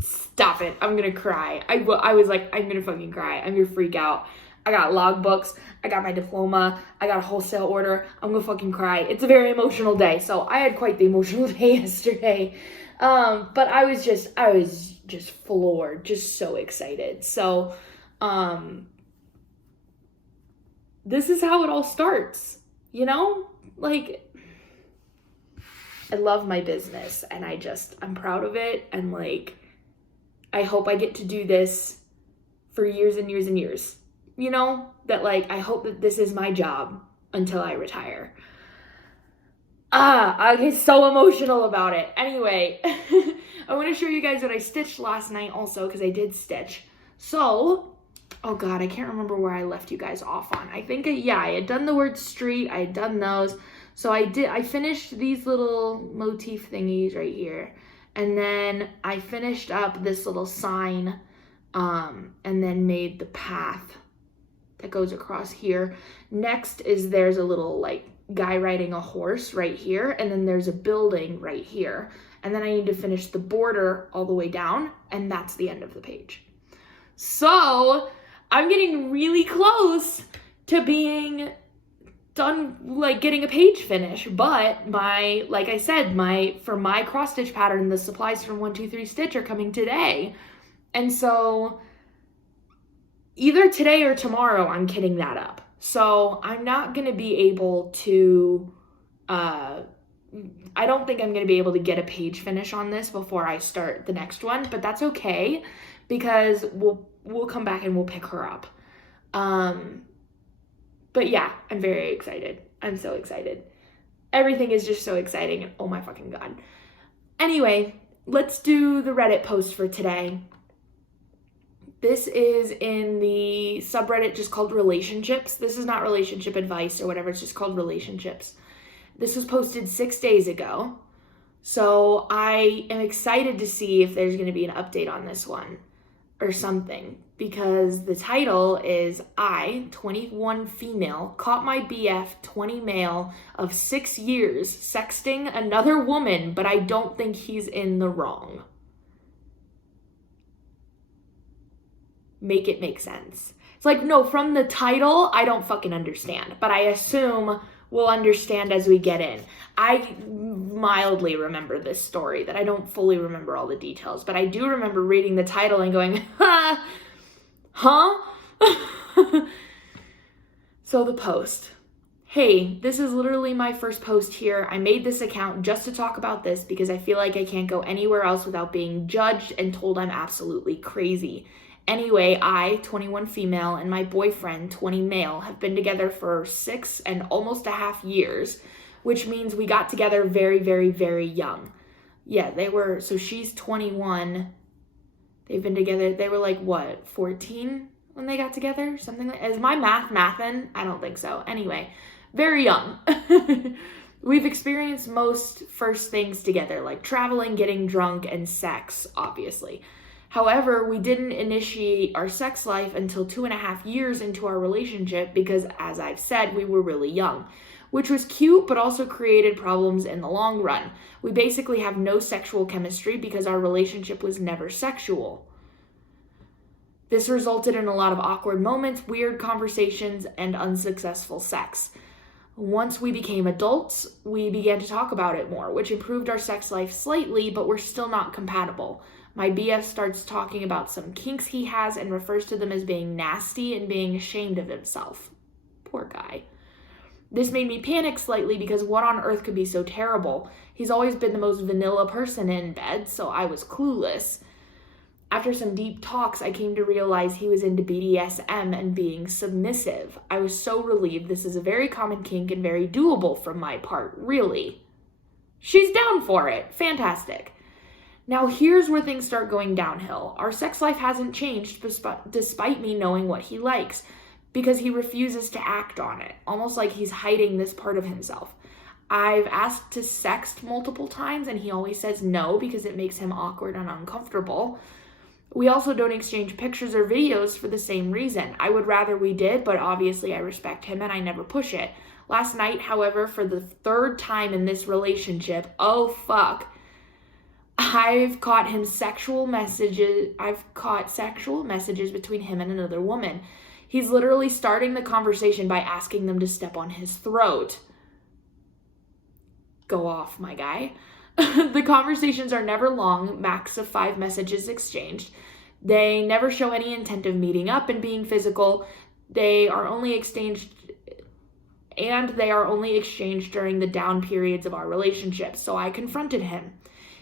stop it, I'm gonna cry. I was like, I'm gonna fucking cry. I'm gonna freak out. I got logbooks, I got my diploma, I got a wholesale order. I'm gonna fucking cry. It's a very emotional day. So I had quite the emotional day yesterday. But I was just floored, just so excited. So, this is how it all starts, you know? Like, I love my business, and I'm proud of it, and like, I hope I get to do this for years and years and years, you know? That like, I hope that this is my job until I retire. I get so emotional about it. Anyway, I want to show you guys what I stitched last night also, because I did stitch. So, oh God, I can't remember where I left you guys off on. I think, I had done the word street. I had done those. So I finished these little motif thingies right here. And then I finished up this little sign, and then made the path that goes across here. Next is there's a little like guy riding a horse right here. And then there's a building right here. And then I need to finish the border all the way down. And that's the end of the page. So I'm getting really close to being done, like getting a page finish, but like I said, for my cross stitch pattern, the supplies from 123 Stitch are coming today. And so either today or tomorrow, I'm kitting that up. So I'm not going to be able to, I don't think I'm going to be able to get a page finish on this before I start the next one, but that's okay, because we'll come back and we'll pick her up. But yeah, I'm very excited. I'm so excited. Everything is just so exciting, and oh my fucking God. Anyway, let's do the Reddit post for today. This is in the subreddit just called Relationships. This is not relationship advice or whatever. It's just called Relationships. This was posted 6 days ago. So I am excited to see if there's going to be an update on this one or something, because the title is I, 21 female, caught my BF, 20 male, of 6 years sexting another woman, but I don't think he's in the wrong. Make it make sense. It's like, no, from the title, I don't fucking understand, but I assume we'll understand as we get in. I mildly remember this story, that I don't fully remember all the details, but I do remember reading the title and going, huh? So the post. Hey, this is literally my first post here. I made this account just to talk about this because I feel like I can't go anywhere else without being judged and told I'm absolutely crazy. Anyway, I, 21 female, and my boyfriend, 20 male, have been together for 6 and almost a half years, which means we got together very, very, very young. Yeah, so she's 21. They've been together, they were like, what, 14 when they got together? Something like, is my mathin'? I don't think so. Anyway, very young. We've experienced most first things together, like traveling, getting drunk, and sex, obviously. However, we didn't initiate our sex life until 2.5 years into our relationship because, as I've said, we were really young, which was cute but also created problems in the long run. We basically have no sexual chemistry because our relationship was never sexual. This resulted in a lot of awkward moments, weird conversations, and unsuccessful sex. Once we became adults, we began to talk about it more, which improved our sex life slightly, but we're still not compatible. My BF starts talking about some kinks he has and refers to them as being nasty and being ashamed of himself. Poor guy. This made me panic slightly because what on earth could be so terrible? He's always been the most vanilla person in bed, so I was clueless. After some deep talks, I came to realize he was into BDSM and being submissive. I was so relieved. This is a very common kink and very doable from my part, really. she's down for it. Fantastic. Now here's where things start going downhill. Our sex life hasn't changed despite me knowing what he likes, because he refuses to act on it, almost like he's hiding this part of himself. I've asked to sext multiple times and he always says no because it makes him awkward and uncomfortable. We also don't exchange pictures or videos for the same reason. I would rather we did, but obviously I respect him and I never push it. Last night, however, for the third time in this relationship, oh fuck, I've caught sexual messages between him and another woman. He's literally starting the conversation by asking them to step on his throat. Go off, my guy. The conversations are never long, max of 5 messages exchanged. They never show any intent of meeting up and being physical. They are only exchanged during the down periods of our relationship. So I confronted him.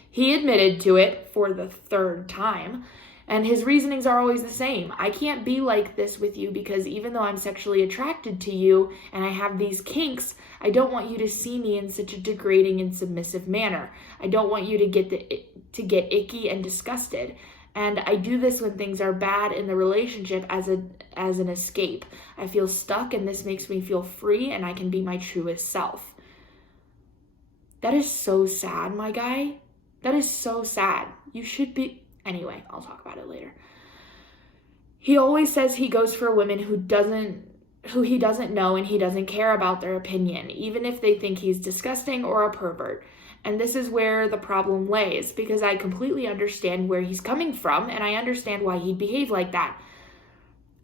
He admitted to it for the third time, and his reasonings are always the same. I can't be like this with you because even though I'm sexually attracted to you and I have these kinks, I don't want you to see me in such a degrading and submissive manner. I don't want you to get icky and disgusted. And I do this when things are bad in the relationship as an escape. I feel stuck and this makes me feel free and I can be my truest self. That is so sad, my guy. That is so sad. You should be... Anyway, I'll talk about it later. He always says he goes for women who he doesn't know and he doesn't care about their opinion, even if they think he's disgusting or a pervert. And this is where the problem lays, because I completely understand where he's coming from and I understand why he'd behave like that.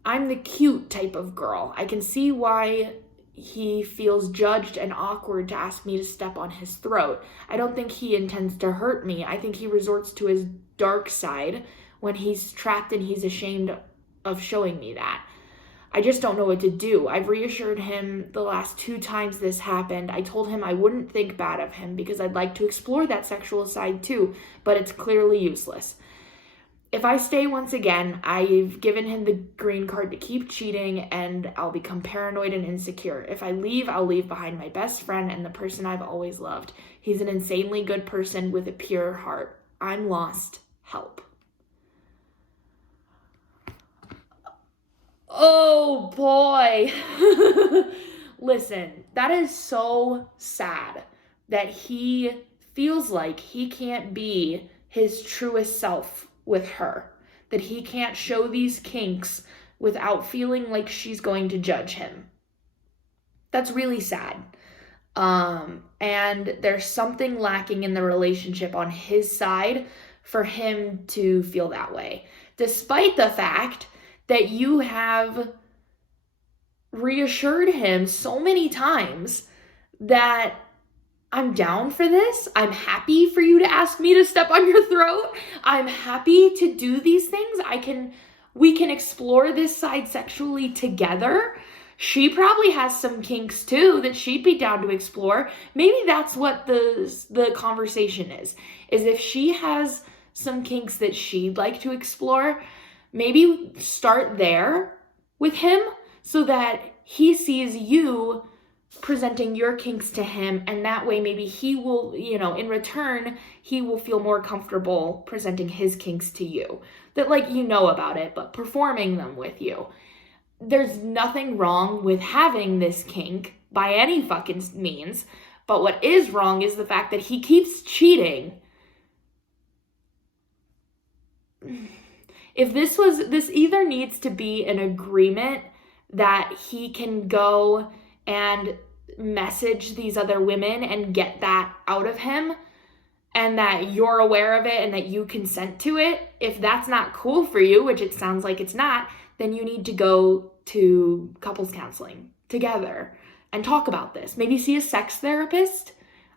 I'm the cute type of girl. I can see why he feels judged and awkward to ask me to step on his throat. I don't think he intends to hurt me. I think he resorts to his dark side when he's trapped and he's ashamed of showing me that. I just don't know what to do. I've reassured him the last 2 times this happened. I told him I wouldn't think bad of him because I'd like to explore that sexual side too, but it's clearly useless. If I stay once again, I've given him the green card to keep cheating and I'll become paranoid and insecure. If I leave, I'll leave behind my best friend and the person I've always loved. He's an insanely good person with a pure heart. I'm lost. Help. Oh boy. Listen, that is so sad that he feels like he can't be his truest self with her, that he can't show these kinks without feeling like she's going to judge him. That's really sad. And there's something lacking in the relationship on his side for him to feel that way, despite the fact that you have reassured him so many times that I'm down for this. I'm happy for you to ask me to step on your throat. I'm happy to do these things. We can explore this side sexually together. She probably has some kinks too that she'd be down to explore. Maybe that's what the conversation is if she has some kinks that she'd like to explore, maybe start there with him so that he sees you presenting your kinks to him, and that way maybe he will, in return, he will feel more comfortable presenting his kinks to you. That about it, but performing them with you. There's nothing wrong with having this kink by any fucking means, but what is wrong is the fact that he keeps cheating. If this either needs to be an agreement that he can go and message these other women and get that out of him, and that you're aware of it and that you consent to it. If that's not cool for you, which it sounds like it's not, then you need to go to couples counseling together and talk about this. Maybe see a sex therapist.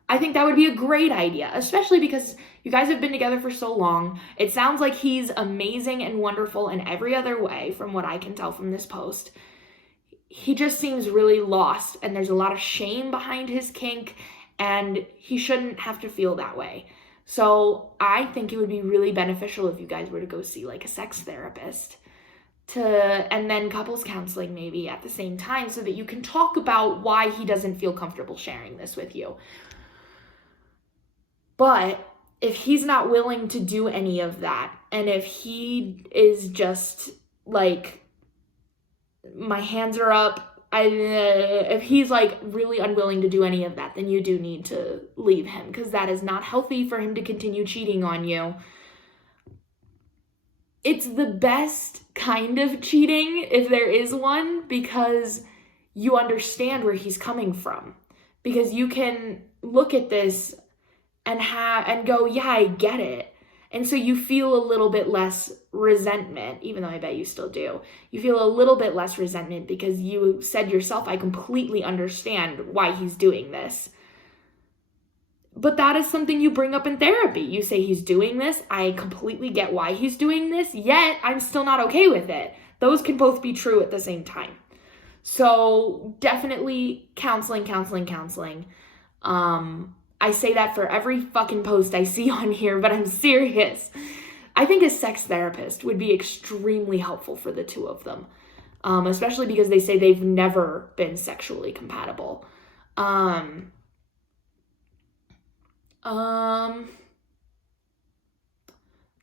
I think that would be a great idea, especially because you guys have been together for so long. It sounds like he's amazing and wonderful in every other way from what I can tell from this post. He just seems really lost, and there's a lot of shame behind his kink, and he shouldn't have to feel that way. So I think it would be really beneficial if you guys were to go see a sex therapist and then couples counseling maybe at the same time, so that you can talk about why he doesn't feel comfortable sharing this with you. But if he's not willing to do any of that, and if he is just like, my hands are up, if he's like really unwilling to do any of that, then you do need to leave him, because that is not healthy for him to continue cheating on you. It's the best kind of cheating, if there is one, because you understand where he's coming from. Because you can look at this and go, yeah, I get it. And so you feel a little bit less resentment, even though I bet you still do. You feel a little bit less resentment because you said yourself, I completely understand why he's doing this. But that is something you bring up in therapy. You say, he's doing this, I completely get why he's doing this, yet I'm still not okay with it. Those can both be true at the same time. So definitely counseling. I say that for every fucking post I see on here, but I'm serious. I think a sex therapist would be extremely helpful for the two of them, especially because they say they've never been sexually compatible.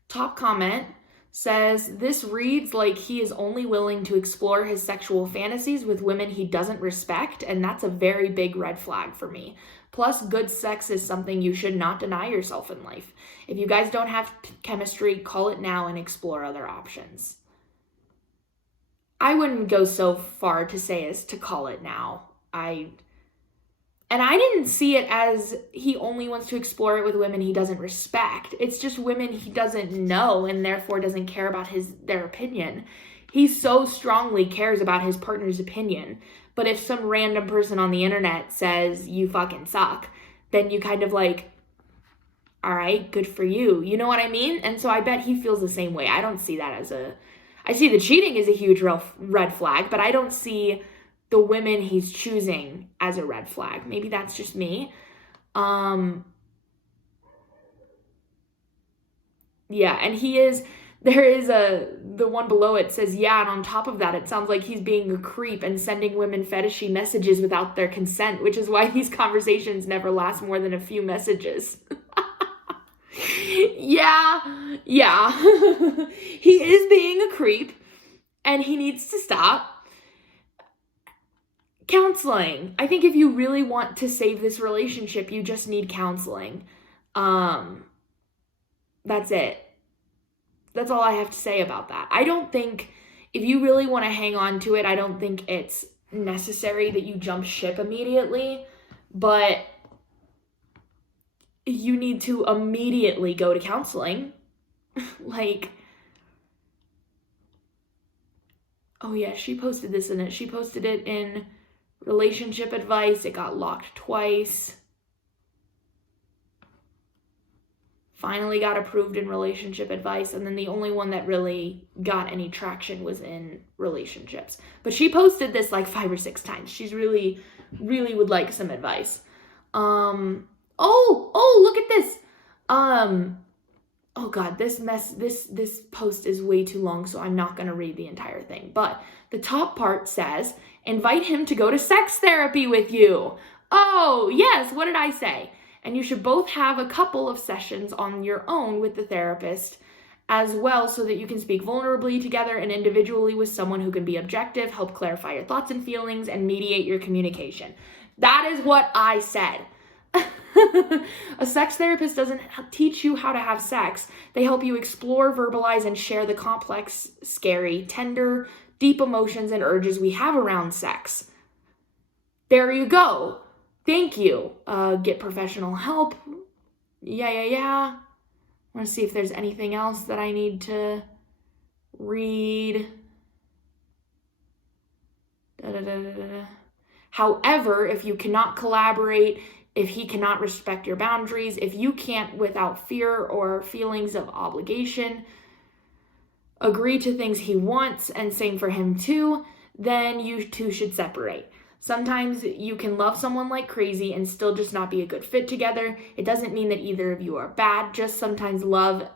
Top comment says, this reads like he is only willing to explore his sexual fantasies with women he doesn't respect, and that's a very big red flag for me. Plus, good sex is something you should not deny yourself in life. If you guys don't have chemistry, call it now and explore other options. I wouldn't go so far to say as to call it now. I didn't see it as he only wants to explore it with women he doesn't respect. It's just women he doesn't know and therefore doesn't care about their opinion. He so strongly cares about his partner's opinion. But if some random person on the internet says, you fucking suck, then you kind of like, all right, good for you. You know what I mean? And so I bet he feels the same way. I don't see that as I see the cheating as a huge red flag, but I don't see the women he's choosing as a red flag. Maybe that's just me. Yeah, and the one below it says, yeah, and on top of that, it sounds like he's being a creep and sending women fetishy messages without their consent, which is why these conversations never last more than a few messages. Yeah. He is being a creep, and he needs to stop. Counseling. I think if you really want to save this relationship, you just need counseling. That's it. That's all I have to say about that. I don't think, if you really want to hang on to it, I don't think it's necessary that you jump ship immediately, but you need to immediately go to counseling. Oh yeah, she posted this in it. She posted it in relationship advice. It got locked twice. Finally got approved in relationship advice, and then the only one that really got any traction was in relationships. But she posted this like 5 or 6 times. She's really would like some advice. Oh, look at this. Oh god, this post is way too long, so I'm not going to read the entire thing. But the top part says, invite him to go to sex therapy with you. Oh, yes, what did I say? And you should both have a couple of sessions on your own with the therapist as well, so that you can speak vulnerably together and individually with someone who can be objective, help clarify your thoughts and feelings, and mediate your communication. That is what I said. A sex therapist doesn't teach you how to have sex. They help you explore, verbalize, and share the complex, scary, tender, deep emotions and urges we have around sex. There you go. Thank you. Get professional help. Yeah. I want to see if there's anything else that I need to read. However, if you cannot collaborate, if he cannot respect your boundaries, if you can't, without fear or feelings of obligation, agree to things he wants, and same for him too, then you two should separate. Sometimes you can love someone like crazy and still just not be a good fit together. It doesn't mean that either of you are bad, just sometimes love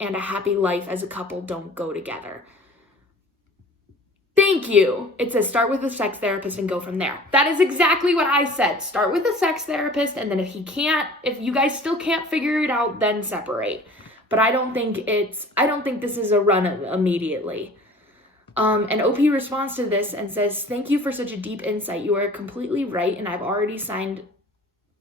and a happy life as a couple don't go together. Thank Thank you. It says start with a sex therapist and go from there. That is exactly what I said. Start with a sex therapist, and then if you guys still can't figure it out, then separate. But I don't think this is a run immediately. And OP responds to this and says, thank you for such a deep insight. You are completely right, and I've already signed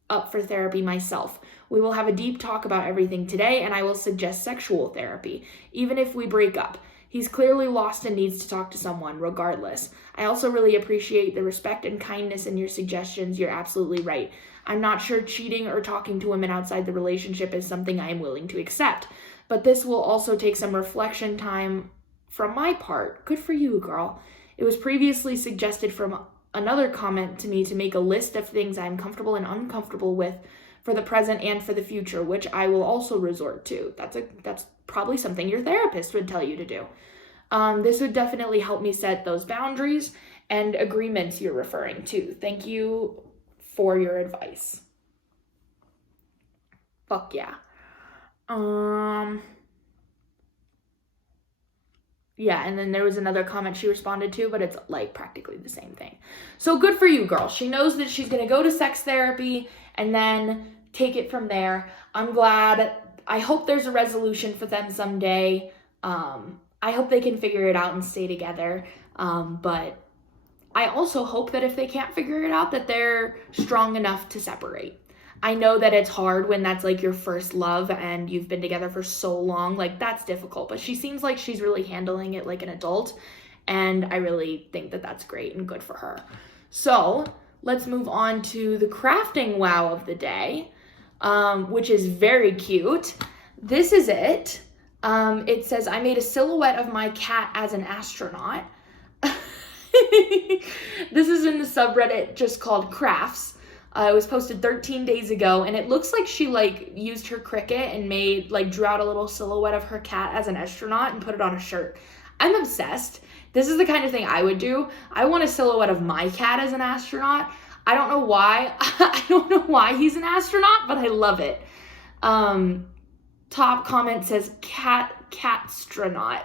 up for therapy myself. We will have a deep talk about everything today, and I will suggest sexual therapy, even if we break up. He's clearly lost and needs to talk to someone, regardless. I also really appreciate the respect and kindness in your suggestions. You're absolutely right. I'm not sure cheating or talking to women outside the relationship is something I am willing to accept, but this will also take some reflection time from my part. Good for you, girl. It was previously suggested from another comment to me to make a list of things I'm comfortable and uncomfortable with for the present and for the future, which I will also resort to. That's probably something your therapist would tell you to do. This would definitely help me set those boundaries and agreements you're referring to. Thank you for your advice. Fuck yeah. Yeah, and then there was another comment she responded to, but it's like practically the same thing. So good for you, girl. She knows that she's going to go to sex therapy and then take it from there. I'm glad. I hope there's a resolution for them someday. I hope they can figure it out and stay together. But I also hope that if they can't figure it out, that they're strong enough to separate. I know that it's hard when that's like your first love and you've been together for so long. Like, that's difficult, but she seems like she's really handling it like an adult, and I really think that that's great and good for her. So let's move on to the crafting wow of the day, which is very cute. This is it. It says, I made a silhouette of my cat as an astronaut. This is in the subreddit just called Crafts. It was posted 13 days ago, and it looks like she used her Cricut and drew out a little silhouette of her cat as an astronaut and put it on a shirt. I'm obsessed. This is the kind of thing I would do. I want a silhouette of my cat as an astronaut. I don't know why. I don't know why he's an astronaut, but I love it. Top comment says catstronaut.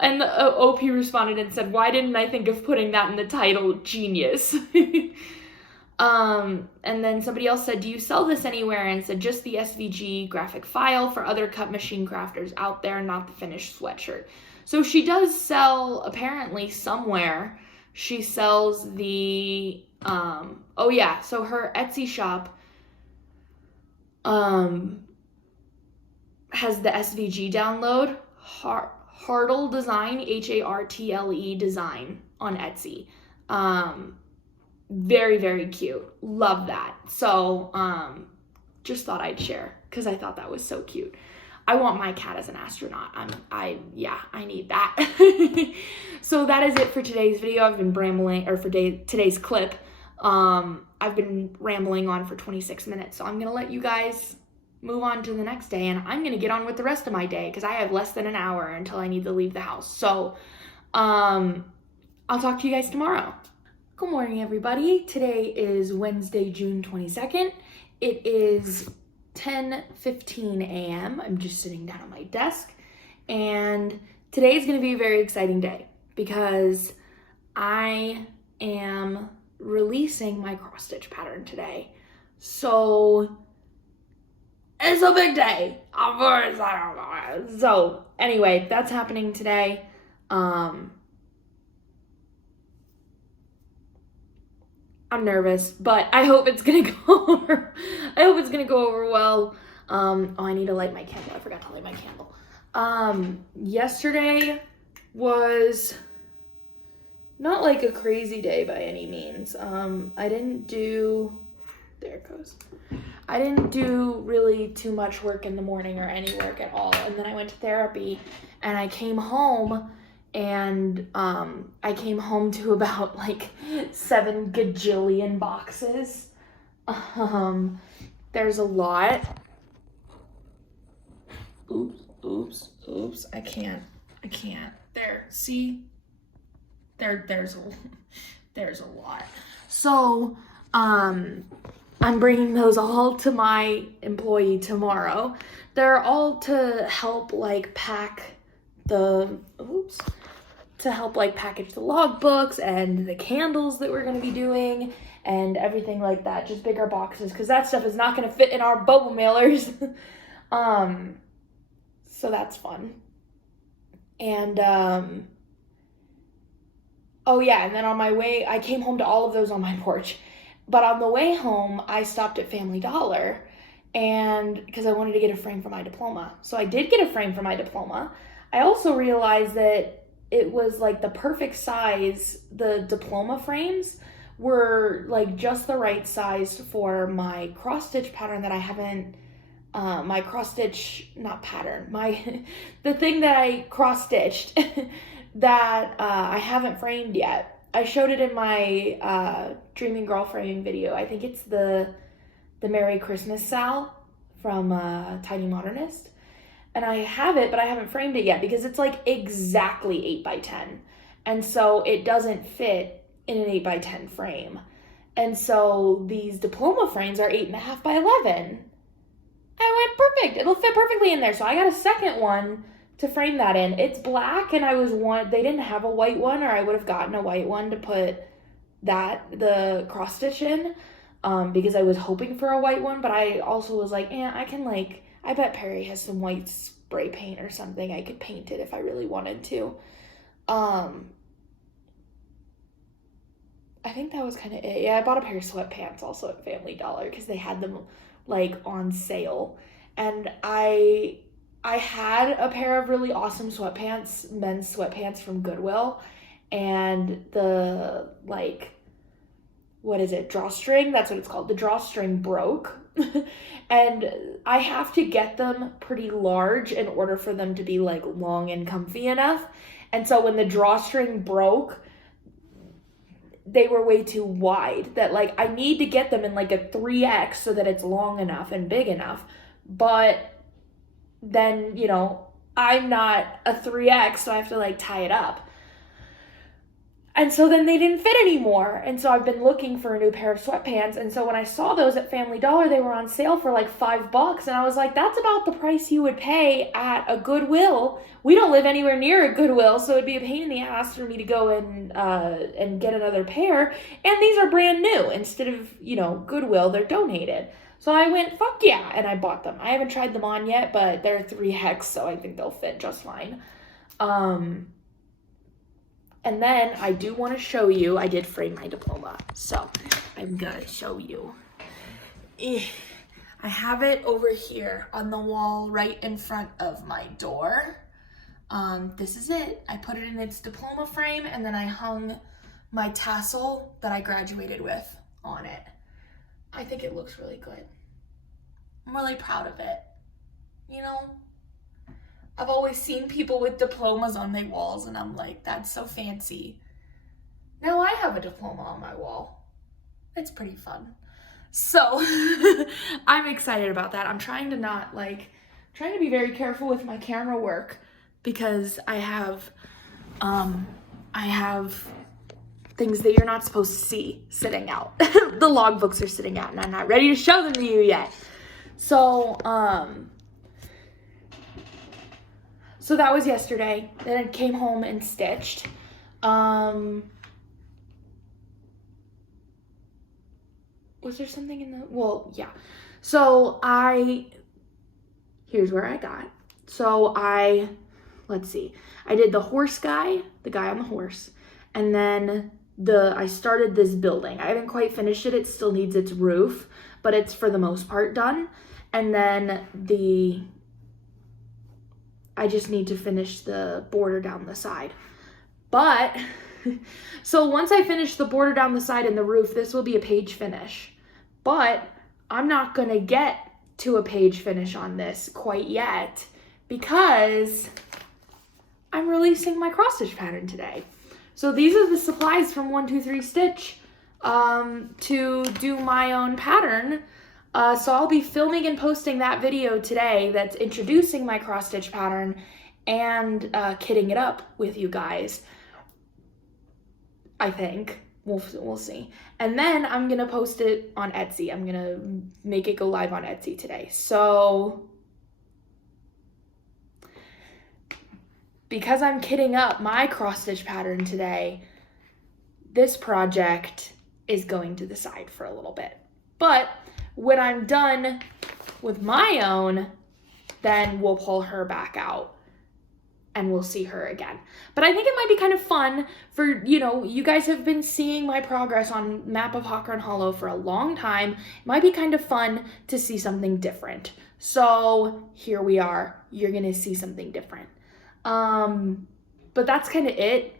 And the OP responded and said, why didn't I think of putting that in the title? Genius. And then somebody else said, do you sell this anywhere? And said, just the SVG graphic file for other cut machine crafters out there, not the finished sweatshirt. So she does sell, apparently somewhere, she sells the, oh yeah, so her Etsy shop has the SVG download, Hartle Design, Hartle Design on Etsy. Very, very cute. Love that. So, just thought I'd share because I thought that was so cute. I want my cat as an astronaut. I need that. So that is it for today's video. I've been rambling, or for today's clip. I've been rambling on for 26 minutes. So I'm going to let you guys move on to the next day, and I'm going to get on with the rest of my day because I have less than an hour until I need to leave the house. So, I'll talk to you guys tomorrow. Good morning, everybody. Today is Wednesday, June 22nd. It is 10:15 a.m. I'm just sitting down at my desk, and today is going to be a very exciting day because I am releasing my cross stitch pattern today. So it's a big day. Of course, I don't know. So anyway, that's happening today. I'm nervous, but I hope it's gonna go over. I hope it's gonna go over well. Oh, I need to light my candle. I forgot to light my candle. Yesterday was not like a crazy day by any means. I didn't do, there it goes. I didn't do really too much work in the morning or any work at all. And then I went to therapy and I came home and I came home to about like 7 gajillion boxes. There's a lot. Oops. I can't. There, see? There's a lot. So, I'm bringing those all to my employee tomorrow. They're all to help like pack the, to help like package the logbooks and the candles that we're going to be doing and everything like that. Just bigger boxes, because that stuff is not going to fit in our bubble mailers. So that's fun. And oh yeah, and then on my way, I came home to all of those on my porch. But on the way home, I stopped at Family Dollar, and because I wanted to get a frame for my diploma. So I did get a frame for my diploma. I also realized that it was like the perfect size. The diploma frames were like just the right size for my cross stitch pattern that I haven't, my cross stitch, not pattern, the thing that I cross stitched that I haven't framed yet. I showed it in my Dreaming Girl framing video. I think it's the Merry Christmas Sal from Tiny Modernist. And I have it, but I haven't framed it yet because it's like exactly 8 by 10. And so it doesn't fit in an 8 by 10 frame. And so these diploma frames are 8.5 by 11. I went, perfect. It'll fit perfectly in there. So I got a second one to frame that in. It's black, and they didn't have a white one, or I would have gotten a white one to put the cross stitch in, because I was hoping for a white one, but I also was like, I bet Perry has some white spray paint or something. I could paint it if I really wanted to. I think that was kind of it. Yeah, I bought a pair of sweatpants also at Family Dollar because they had them like on sale. And I had a pair of really awesome sweatpants, men's sweatpants from Goodwill, and the drawstring, that's what it's called. The drawstring broke. And I have to get them pretty large in order for them to be like long and comfy enough. And so when the drawstring broke, they were way too wide, that like I need to get them in like a 3X so that it's long enough and big enough. But then, I'm not a 3X, so I have to like tie it up. And so then they didn't fit anymore. And so I've been looking for a new pair of sweatpants. And so when I saw those at Family Dollar, they were on sale for like $5. And I was like, that's about the price you would pay at a Goodwill. We don't live anywhere near a Goodwill, so it'd be a pain in the ass for me to go and get another pair. And these are brand new. Instead of, Goodwill, they're donated. So I went, fuck yeah, and I bought them. I haven't tried them on yet, but they're 3X, so I think they'll fit just fine. And then I do want to show you, I did frame my diploma, so I'm going to show you. I have it over here on the wall right in front of my door. This is it. I put it in its diploma frame, and then I hung my tassel that I graduated with on it. I think it looks really good. I'm really proud of it. I've always seen people with diplomas on their walls, and I'm like, that's so fancy. Now I have a diploma on my wall. It's pretty fun. So I'm excited about that. I'm trying to be very careful with my camera work because I have things that you're not supposed to see sitting out. The logbooks are sitting out, and I'm not ready to show them to you yet. So that was yesterday. Then I came home and stitched. Was there something in the... Well, yeah. So here's where I got. So let's see. I did the horse guy, the guy on the horse. And then I started this building. I haven't quite finished it. It still needs its roof, but it's for the most part done. And then I just need to finish the border down the side. But, so once I finish the border down the side and the roof, this will be a page finish. But I'm not going to get to a page finish on this quite yet because I'm releasing my cross stitch pattern today. So these are the supplies from 123 Stitch to do my own pattern. So I'll be filming and posting that video today that's introducing my cross stitch pattern and kitting it up with you guys. I think. We'll see. And then I'm going to post it on Etsy. I'm going to make it go live on Etsy today. So because I'm kitting up my cross-stitch pattern today, this project is going to the side for a little bit. But when I'm done with my own, then we'll pull her back out and we'll see her again. But I think it might be kind of fun for, you guys have been seeing my progress on Map of Hawk Run Hallow for a long time. It might be kind of fun to see something different. So here we are. You're gonna see something different. But that's kind of it.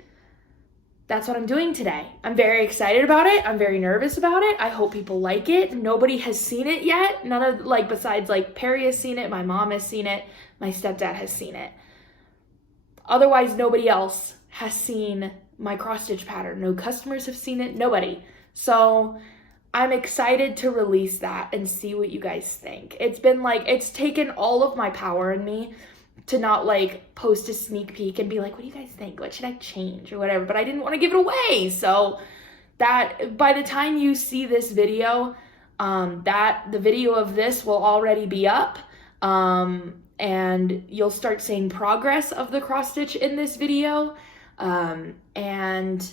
That's what I'm doing today. I'm very excited about it. I'm very nervous about it. I hope people like it. Nobody has seen it yet. None of, besides, Perry has seen it. My mom has seen it. My stepdad has seen it. Otherwise, nobody else has seen my cross-stitch pattern. No customers have seen it. Nobody. So I'm excited to release that and see what you guys think. It's been it's taken all of my power in me to not post a sneak peek and be like, what do you guys think? What should I change or whatever? But I didn't want to give it away. So that by the time you see this video, the video of this will already be up. And you'll start seeing progress of the cross stitch in this video. And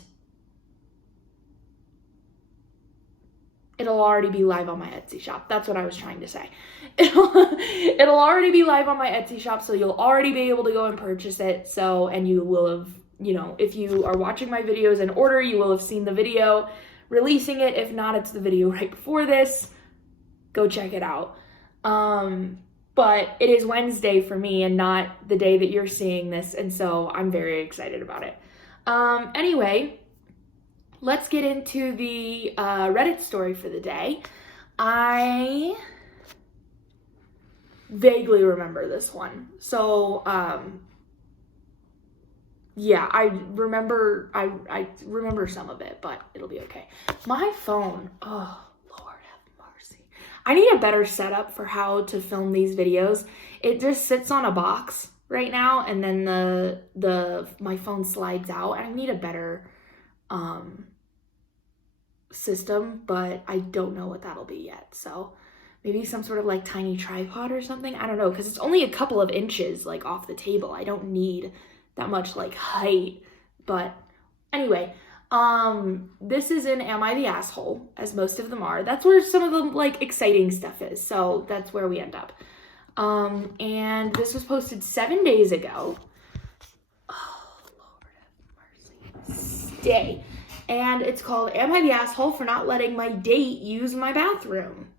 it'll already be live on my Etsy shop. That's what I was trying to say. It'll already be live on my Etsy shop, so you'll already be able to go and purchase it. And you will have, if you are watching my videos in order, you will have seen the video releasing it. If not, it's the video right before this. Go check it out. But it is Wednesday for me and not the day that you're seeing this, and so I'm very excited about it. Anyway, let's get into the Reddit story for the day. I vaguely remember this one. So, yeah, I remember some of it, but it'll be okay. My phone, oh, Lord have mercy. I need a better setup for how to film these videos. It just sits on a box right now, and then my phone slides out. I need a better system, but I don't know what that'll be yet. So maybe some sort of tiny tripod or something. I don't know, because it's only a couple of inches off the table. I don't need that much height. But anyway, this is in Am I the Asshole, as most of them are. That's where some of the exciting stuff is. So that's where we end up. And this was posted 7 days ago. Oh, Lord have mercy. Stay. And it's called, Am I the Asshole for Not Letting My Date Use My Bathroom?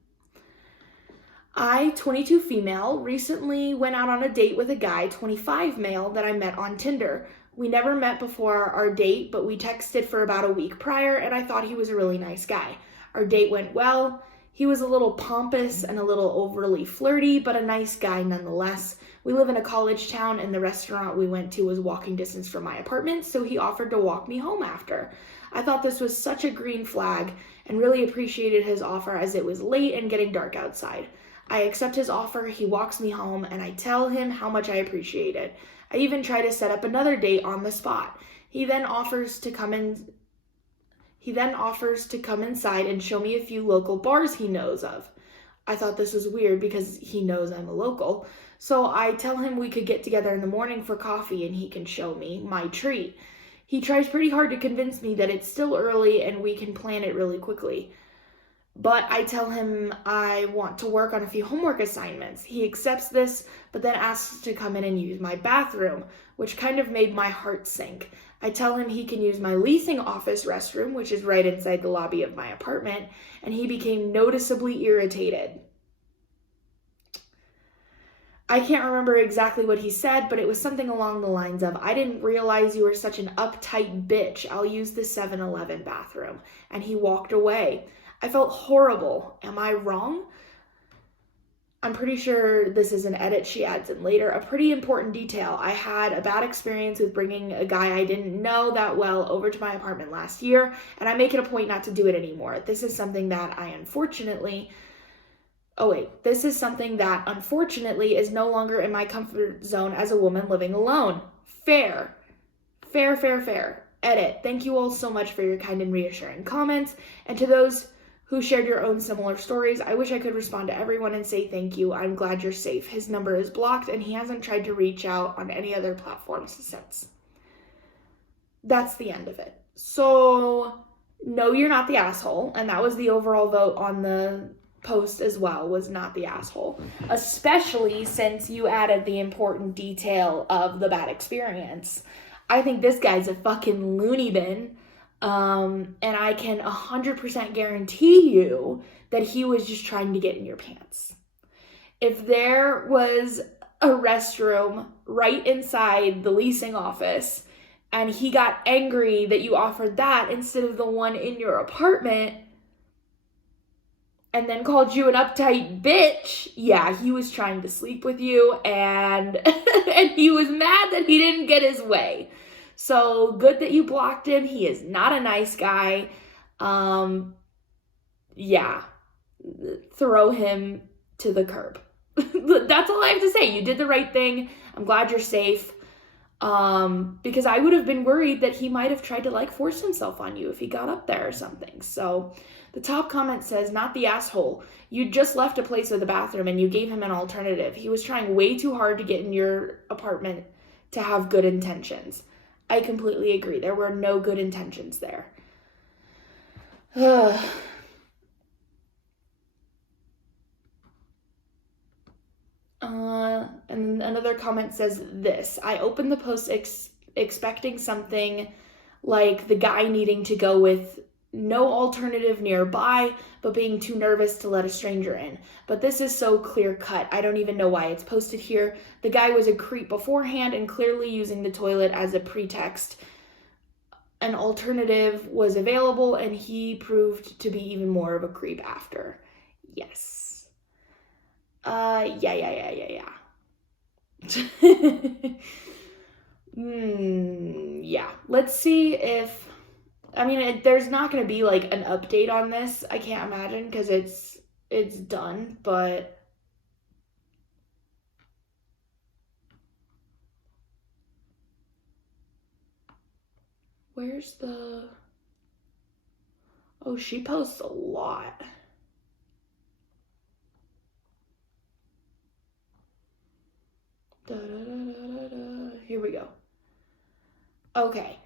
I, 22 female, recently went out on a date with a guy, 25 male, that I met on Tinder. We never met before our date, but we texted for about a week prior, and I thought he was a really nice guy. Our date went well. He was a little pompous and a little overly flirty, but a nice guy nonetheless. We live in a college town, and the restaurant we went to was walking distance from my apartment, so he offered to walk me home after. I thought this was such a green flag and really appreciated his offer as it was late and getting dark outside. I accept his offer, he walks me home, and I tell him how much I appreciate it. I even try to set up another date on the spot. He then offers to come inside and show me a few local bars he knows of. I thought this was weird because he knows I'm a local. So I tell him we could get together in the morning for coffee and he can show me my treat. He tries pretty hard to convince me that it's still early and we can plan it really quickly. But I tell him I want to work on a few homework assignments. He accepts this, but then asks to come in and use my bathroom, which kind of made my heart sink. I tell him he can use my leasing office restroom, which is right inside the lobby of my apartment, and he became noticeably irritated. I can't remember exactly what he said, but it was something along the lines of, I didn't realize you were such an uptight bitch. I'll use the 7-Eleven bathroom. And he walked away. I felt horrible. Am I wrong? I'm pretty sure this is an edit she adds in later. A pretty important detail. I had a bad experience with bringing a guy I didn't know that well over to my apartment last year, and I make it a point not to do it anymore. This is something that unfortunately is no longer in my comfort zone as a woman living alone. Fair. Edit. Thank you all so much for your kind and reassuring comments. And to those who shared your own similar stories. I wish I could respond to everyone and say thank you. I'm glad you're safe. His number is blocked and he hasn't tried to reach out on any other platforms since. That's the end of it. So, no, you're not the asshole. And that was the overall vote on the post as well, was not the asshole. Especially since you added the important detail of the bad experience. I think this guy's a fucking loony bin. And I can 100% guarantee you that he was just trying to get in your pants. If there was a restroom right inside the leasing office and he got angry that you offered that instead of the one in your apartment and then called you an uptight bitch, yeah, he was trying to sleep with you and and he was mad that he didn't get his way. So good that you blocked him. He is not a nice guy. Yeah, throw him to the curb. That's all I have to say. You did the right thing. I'm glad you're safe. Because I would have been worried that he might have tried to like force himself on you if he got up there or something. So the top comment says, not the asshole. You just left a place with a bathroom and you gave him an alternative. He was trying way too hard to get in your apartment to have good intentions. I completely agree. There were no good intentions there. And another comment says this. I opened the post expecting something like the guy needing to go with no alternative nearby, but being too nervous to let a stranger in. But this is so clear cut. I don't even know why it's posted here. The guy was a creep beforehand and clearly using the toilet as a pretext. An alternative was available and he proved to be even more of a creep after. Yes. Yeah. Yeah. Let's see if... I mean, there's not going to be, like, an update on this. I can't imagine, because it's done, but... Where's the... Oh, she posts a lot. Here we go. Okay.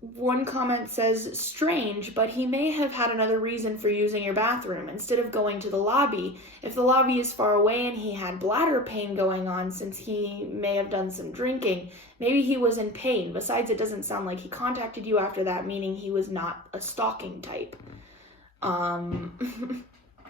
One comment says, strange, but he may have had another reason for using your bathroom instead of going to the lobby. If the lobby is far away and he had bladder pain going on since he may have done some drinking, maybe he was in pain. Besides, it doesn't sound like he contacted you after that, meaning he was not a stalking type.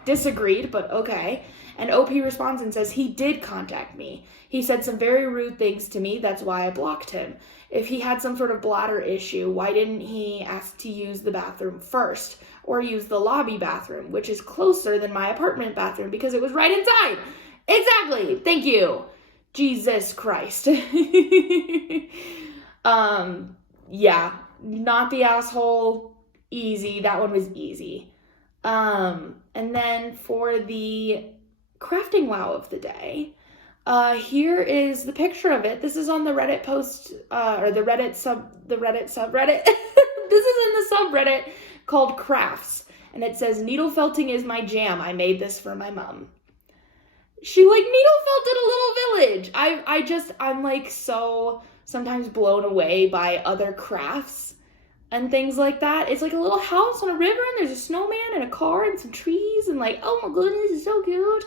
Disagreed, but okay. And OP responds and says, he did contact me. He said some very rude things to me. That's why I blocked him. If he had some sort of bladder issue, why didn't he ask to use the bathroom first? Or use the lobby bathroom, which is closer than my apartment bathroom because it was right inside. Exactly. Thank you. Jesus Christ. Yeah. Not the asshole. Easy. That one was easy. And then for the crafting wow of the day, here is the picture of it. This is on the Reddit post, or the Reddit subreddit. This is in the subreddit called Crafts, and it says, needle felting is my jam. I made this for my mom. She like needle felted a little village. I'm like so sometimes blown away by other crafts and things like that. It's like a little house on a river and there's a snowman and a car and some trees and like, oh my goodness, it's so cute.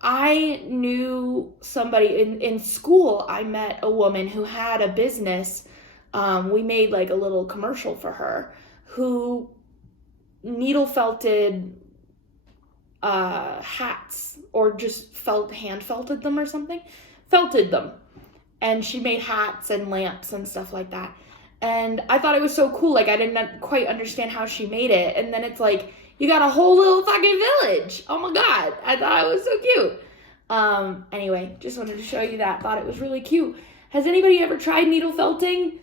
I knew somebody in school. I met a woman who had a business. We made like a little commercial for her, who needle felted hats, or just hand felted them or something. Felted them. And she made hats and lamps and stuff like that. And I thought it was so cool. Like, I didn't quite understand how she made it. And then it's like, you got a whole little fucking village. Oh my God. I thought it was so cute. Anyway, just wanted to show you that. Thought it was really cute. Has anybody ever tried needle felting?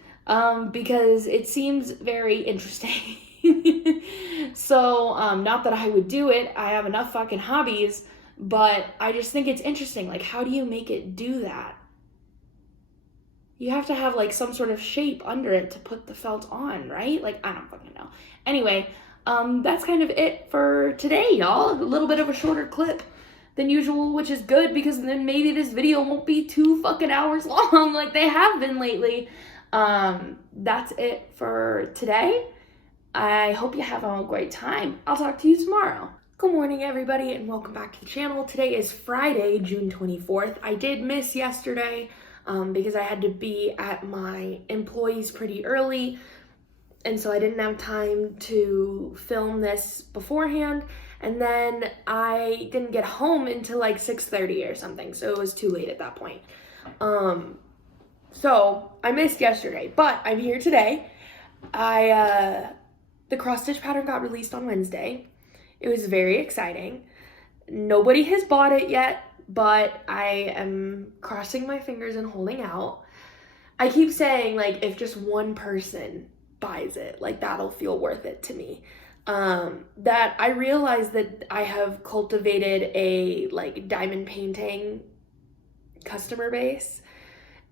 Because it seems very interesting. So, not that I would do it. I have enough fucking hobbies. But I just think it's interesting. Like, how do you make it do that? You have to have like some sort of shape under it to put the felt on, right? Like, I don't fucking know. Anyway, that's kind of it for today, y'all. A little bit of a shorter clip than usual, which is good because then maybe this video won't be 2 fucking hours long like they have been lately. That's it for today. I hope you have a great time. I'll talk to you tomorrow. Good morning, everybody, and welcome back to the channel. Today is Friday, June 24th. I did miss yesterday because I had to be at my employees pretty early, and so I didn't have time to film this beforehand, and then I didn't get home until like 6:30 or something, so it was too late at that point. So I missed yesterday, but I'm here today. The cross-stitch pattern got released on Wednesday. It was very exciting. Nobody has bought it yet, but I am crossing my fingers and holding out. I keep saying, like, if just one person buys it, like, that'll feel worth it to me. That I realize that I have cultivated a, like, diamond painting customer base,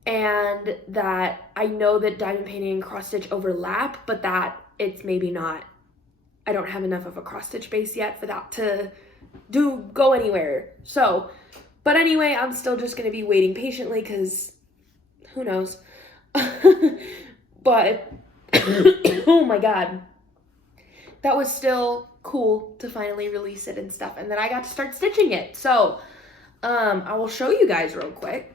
and that I know that diamond painting and cross-stitch overlap, but that it's maybe not, I don't have enough of a cross-stitch base yet for that to go anywhere. So, but anyway, I'm still just going to be waiting patiently because who knows. But, oh my God. That was still cool to finally release it and stuff. And then I got to start stitching it. So, I will show you guys real quick.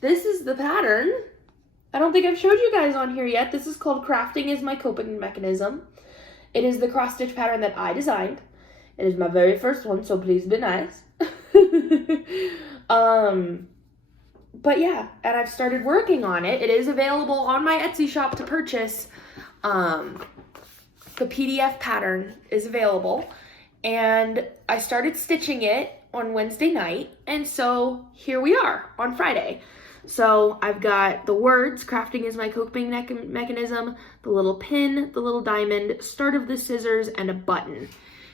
This is the pattern. I don't think I've showed you guys on here yet. This is called Crafting is My Coping Mechanism. It is the cross-stitch pattern that I designed. It is my very first one, so please be nice. But yeah, and I've started working on it. It is available on my Etsy shop to purchase. The PDF pattern is available. And I started stitching it on Wednesday night. And so here we are on Friday. So I've got the words, crafting is my coping mechanism, the little pin, the little diamond, start of the scissors, and a button.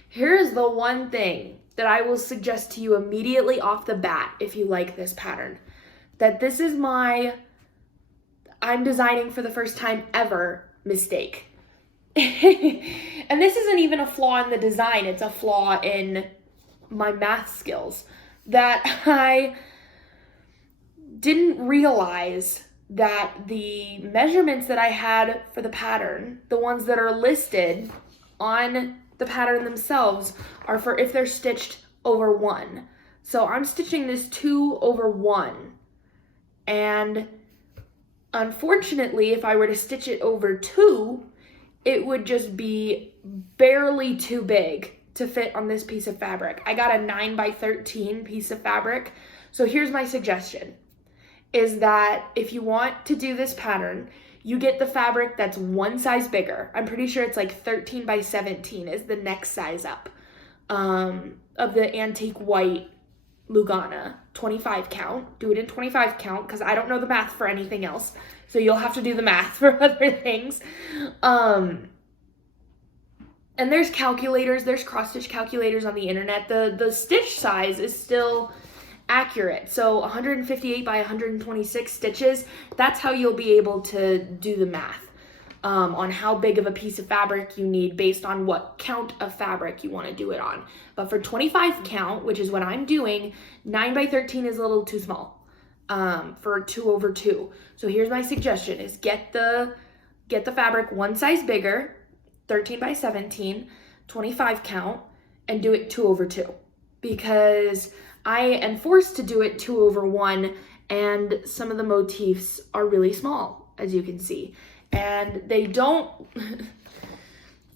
Here's the one thing that I will suggest to you immediately off the bat if you like this pattern. That this is my, I'm designing for the first time ever mistake. And this isn't even a flaw in the design, it's a flaw in my math skills. That I didn't realize that the measurements that I had for the pattern, the ones that are listed on the pattern themselves, are for if they're stitched over 1. So I'm stitching this 2 over 1. And unfortunately, if I were to stitch it over 2, it would just be barely too big to fit on this piece of fabric. I got a 9x13 piece of fabric. So here's my suggestion. Is that if you want to do this pattern, you get the fabric that's 1 size bigger. I'm pretty sure it's like 13x17 is the next size up of the antique white Lugana 25 count. Do it in 25 count because I don't know the math for anything else. So you'll have to do the math for other things. And there's calculators, there's cross-stitch calculators on the internet. The stitch size is still accurate. So 158 by 126 stitches, that's how you'll be able to do the math on how big of a piece of fabric you need based on what count of fabric you want to do it on. But for 25 count, which is what I'm doing, 9x13 is a little too small for 2 over 2. So here's my suggestion is get the fabric 1 size bigger, 13x17, 25 count, and do it 2 over 2. Because I am forced to do it 2 over 1, and some of the motifs are really small, as you can see. And they don't,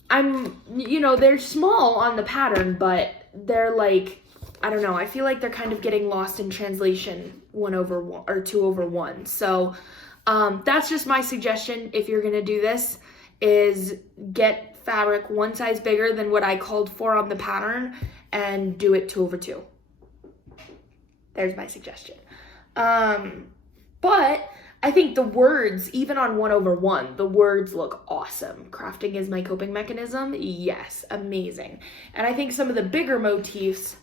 they're small on the pattern, but they're like, I don't know, I feel like they're kind of getting lost in translation 1 over 1 or 2 over 1. So that's just my suggestion if you're gonna do this, is get fabric 1 size bigger than what I called for on the pattern and do it 2 over 2. There's my suggestion. But I think the words, even on 1 over 1, the words look awesome. Crafting is my coping mechanism. Yes, amazing. And I think some of the bigger motifs,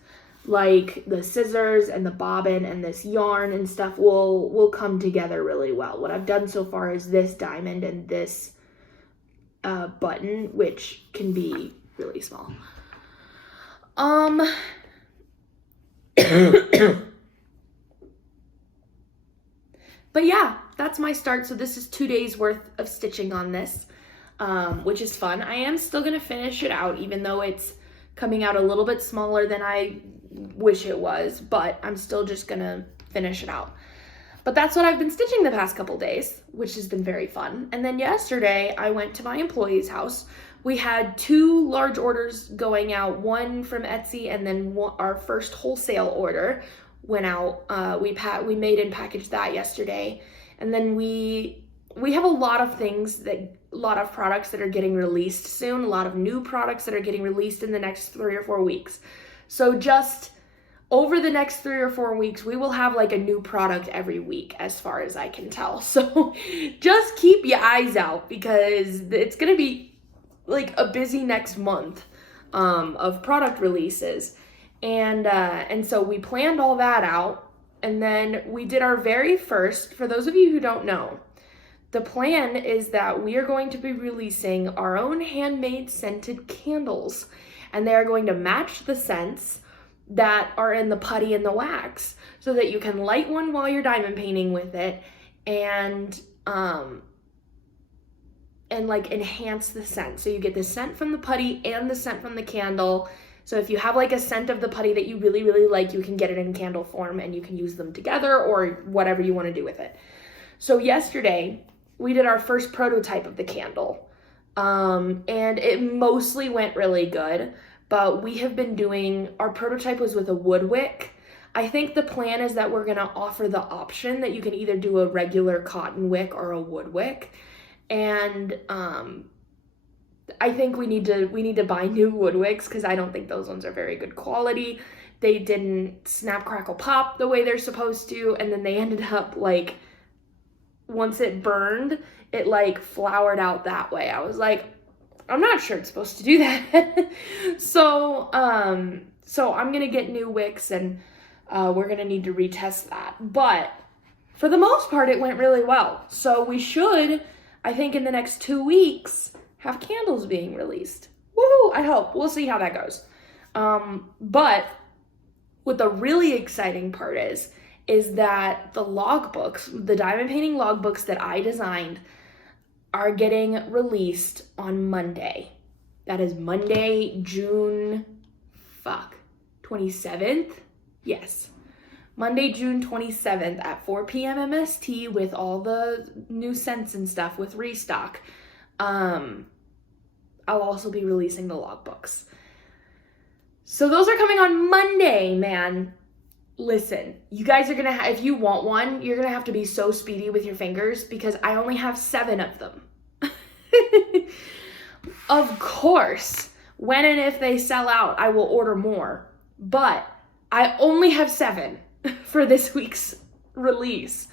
like the scissors and the bobbin and this yarn and stuff will come together really well. What I've done so far is this diamond and this button, which can be really small. But yeah, that's my start. So this is 2 days worth of stitching on this, which is fun. I am still gonna finish it out, even though it's coming out a little bit smaller than I wish it was, but I'm still just gonna finish it out. But that's what I've been stitching the past couple days, which has been very fun. And then yesterday I went to my employee's house. We had 2 large orders going out, one from Etsy and then our first wholesale order went out. We made and packaged that yesterday. And then we have a lot of products that are getting released soon, a lot of new products that are getting released in the next 3 or 4 weeks. So just over the next 3 or 4 weeks, we will have like a new product every week as far as I can tell. So just keep your eyes out because it's going to be like a busy next month of product releases. And so we planned all that out, and then we did our very first, for those of you who don't know, the plan is that we are going to be releasing our own handmade scented candles, and they are going to match the scents that are in the putty and the wax, so that you can light one while you're diamond painting with it and like enhance the scent. So you get the scent from the putty and the scent from the candle. So if you have like a scent of the putty that you really, really like, you can get it in candle form and you can use them together or whatever you want to do with it. So yesterday we did our first prototype of the candle. And it mostly went really good, but we have been doing, our prototype was with a wood wick. I think the plan is that we're going to offer the option that you can either do a regular cotton wick or a wood wick. And I think we need to buy new wood wicks because I don't think those ones are very good quality. They didn't snap, crackle, pop the way they're supposed to, and then they ended up like, once it burned, it like flowered out that way. I was like, I'm not sure it's supposed to do that. So I'm gonna get new wicks, and we're gonna need to retest that. But for the most part, it went really well. So we should, I think in the next 2 weeks, have candles being released. Woohoo, I hope. We'll see how that goes. But what the really exciting part is that the logbooks, the diamond painting logbooks that I designed, are getting released on Monday. That is Monday, June 27th? Yes. Monday, June 27th at 4 p.m. MST with all the new scents and stuff with restock. I'll also be releasing the logbooks. So those are coming on Monday, man. Listen, you guys are gonna if you want one, you're gonna have to be so speedy with your fingers because I only have 7 of them. Of course, when and if they sell out, I will order more, but I only have 7 for this week's release.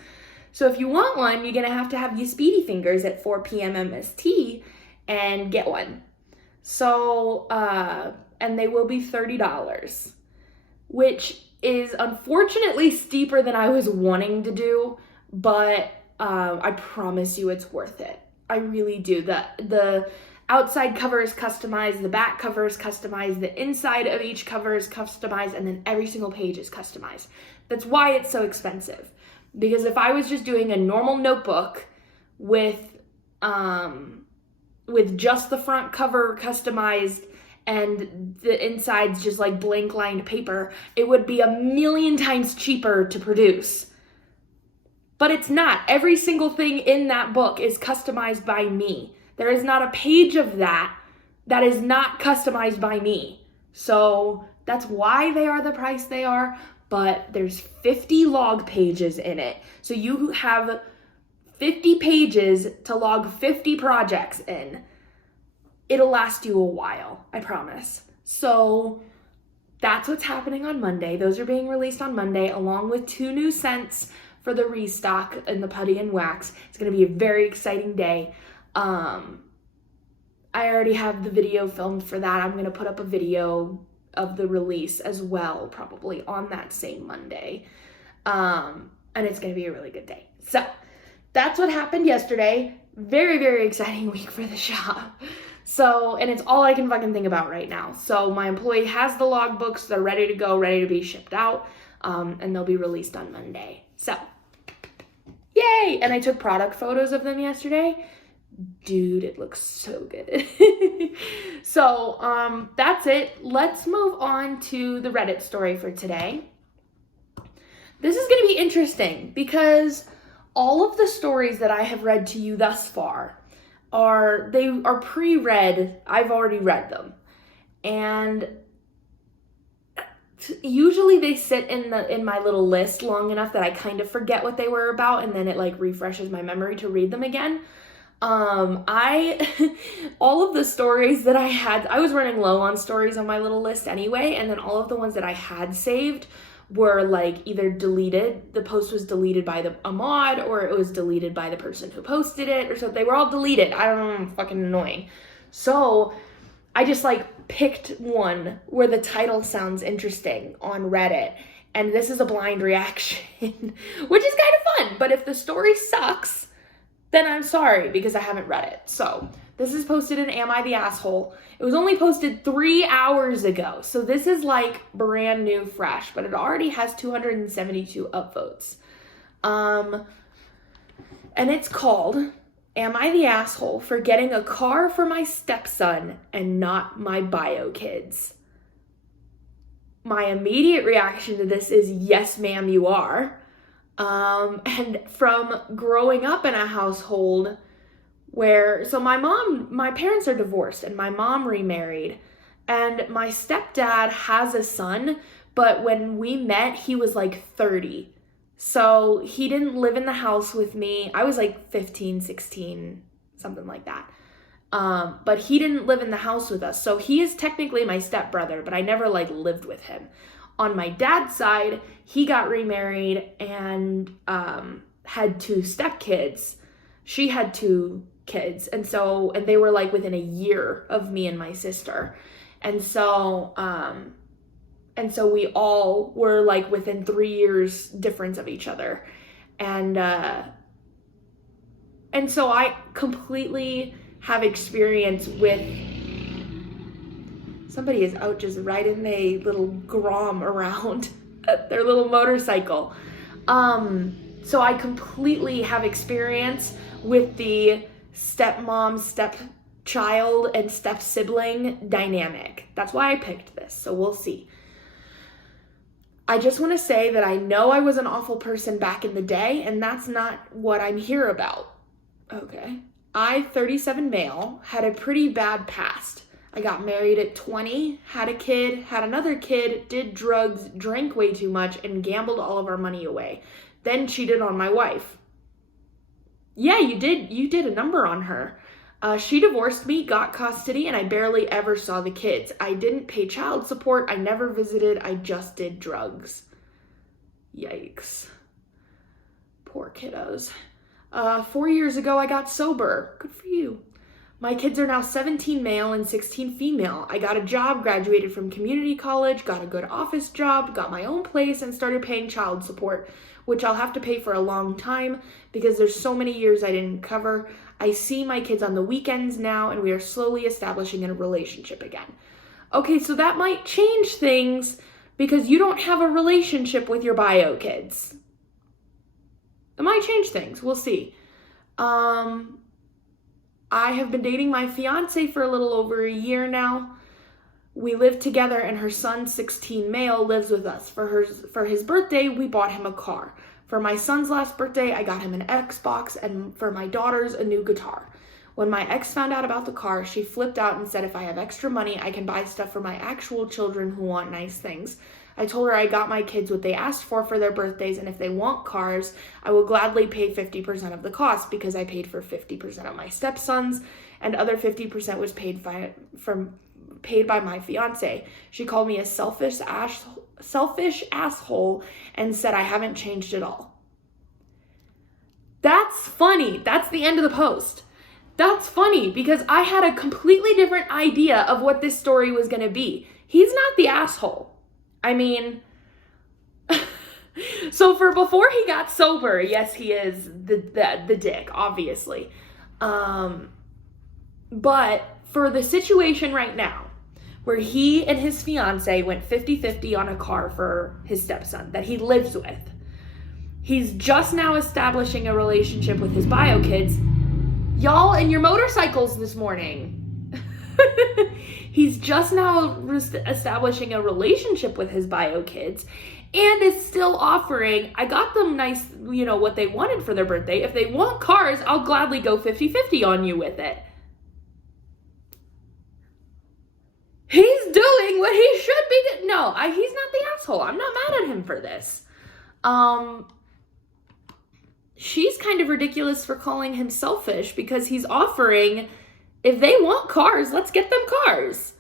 So if you want one, you're gonna have to have your speedy fingers at 4 p.m. MST and get one. So, and they will be $30, which is unfortunately steeper than I was wanting to do, but I promise you it's worth it. I really do. The outside cover is customized, the back cover is customized, the inside of each cover is customized, and then every single page is customized. That's why it's so expensive. Because if I was just doing a normal notebook with just the front cover customized and the inside's just like blank lined paper, it would be 1,000,000 times cheaper to produce. But it's not. Every single thing in that book is customized by me. There is not a page of that is not customized by me. So that's why they are the price they are. But there's 50 log pages in it. So you have 50 pages to log 50 projects in. It'll last you a while, I promise. So that's what's happening on Monday. Those are being released on Monday, along with 2 new scents for the restock and the putty and wax. It's going to be a very exciting day. I already have the video filmed for that. I'm going to put up a video the release as well, probably on that same Monday. And it's going to be a really good day. So that's what happened yesterday. Very, very exciting week for the shop. So, and it's all I can fucking think about right now. So my employee has the logbooks. They're ready to go, ready to be shipped out. And they'll be released on Monday. So, yay! And I took product photos of them yesterday. Dude, it looks so good. So, that's it. Let's move on to the Reddit story for today. This is going to be interesting because all of the stories that I have read to you thus far are pre-read. I've already read them. And usually they sit in my little list long enough that I kind of forget what they were about, and then it like refreshes my memory to read them again. All of the stories that I was running low on stories on my little list anyway, and then all of the ones that I had saved were like either deleted, the post was deleted by a mod, or it was deleted by the person who posted it, or so they were all deleted. I don't know, fucking annoying. So I just like picked one where the title sounds interesting on Reddit, and this is a blind reaction, which is kind of fun. But if the story sucks, then I'm sorry because I haven't read it. So this is posted in Am I the Asshole? It was only posted 3 hours ago. So this is like brand new fresh, but it already has 272 upvotes. And it's called, Am I the Asshole for Getting a Car for My Stepson and Not My Bio Kids? My immediate reaction to this is, yes, ma'am, you are. And from growing up in a household where, so my parents are divorced and my mom remarried, and my stepdad has a son, but when we met, he was like 30. So he didn't live in the house with me. I was like 15, 16, something like that. But he didn't live in the house with us. So he is technically my stepbrother, but I never like lived with him. On my dad's side, he got remarried and had 2 stepkids. She had 2 kids, and they were like within a year of me and my sister. And so we all were like within 3 years difference of each other. And so I completely have experience with, somebody is out just riding a little Grom around their little motorcycle. So I completely have experience with the stepmom, stepchild, and step-sibling dynamic. That's why I picked this, so we'll see. I just want to say that I know I was an awful person back in the day, and that's not what I'm here about. Okay. I, 37 male, had a pretty bad past. I got married at 20, had a kid, had another kid, did drugs, drank way too much, and gambled all of our money away. Then cheated on my wife. Yeah, you did a number on her. She divorced me, got custody, and I barely ever saw the kids. I didn't pay child support, I never visited, I just did drugs. Yikes. Poor kiddos. 4 years ago, I got sober. Good for you. My kids are now 17 male and 16 female. I got a job, graduated from community college, got a good office job, got my own place, and started paying child support, which I'll have to pay for a long time because there's so many years I didn't cover. I see my kids on the weekends now, and we are slowly establishing a relationship again. Okay, so that might change things because you don't have a relationship with your bio kids. It might change things. We'll see. I have been dating my fiance for a little over a year now. We live together, and her son, 16 male, lives with us. For his birthday, we bought him a car. For my son's last birthday, I got him an Xbox, and for my daughter's, a new guitar. When my ex found out about the car, she flipped out and said if I have extra money, I can buy stuff for my actual children who want nice things. I told her I got my kids what they asked for their birthdays, and if they want cars, I will gladly pay 50% of the cost because I paid for 50% of my stepsons, and other 50% was paid by my fiance. She called me a selfish asshole and said I haven't changed at all. That's funny. That's the end of the post. That's funny because I had a completely different idea of what this story was going to be. He's not the asshole. I mean, so for before he got sober, yes, he is the dick, obviously. But for the situation right now, where he and his fiance went 50-50 on a car for his stepson that he lives with, he's just now establishing a relationship with his bio kids. Y'all and your motorcycles this morning. He's just now establishing a relationship with his bio kids and is still offering, I got them nice, what they wanted for their birthday. If they want cars, I'll gladly go 50-50 on you with it. He's doing what he should be doing. No, he's not the asshole. I'm not mad at him for this. She's kind of ridiculous for calling him selfish because he's offering, if they want cars, let's get them cars.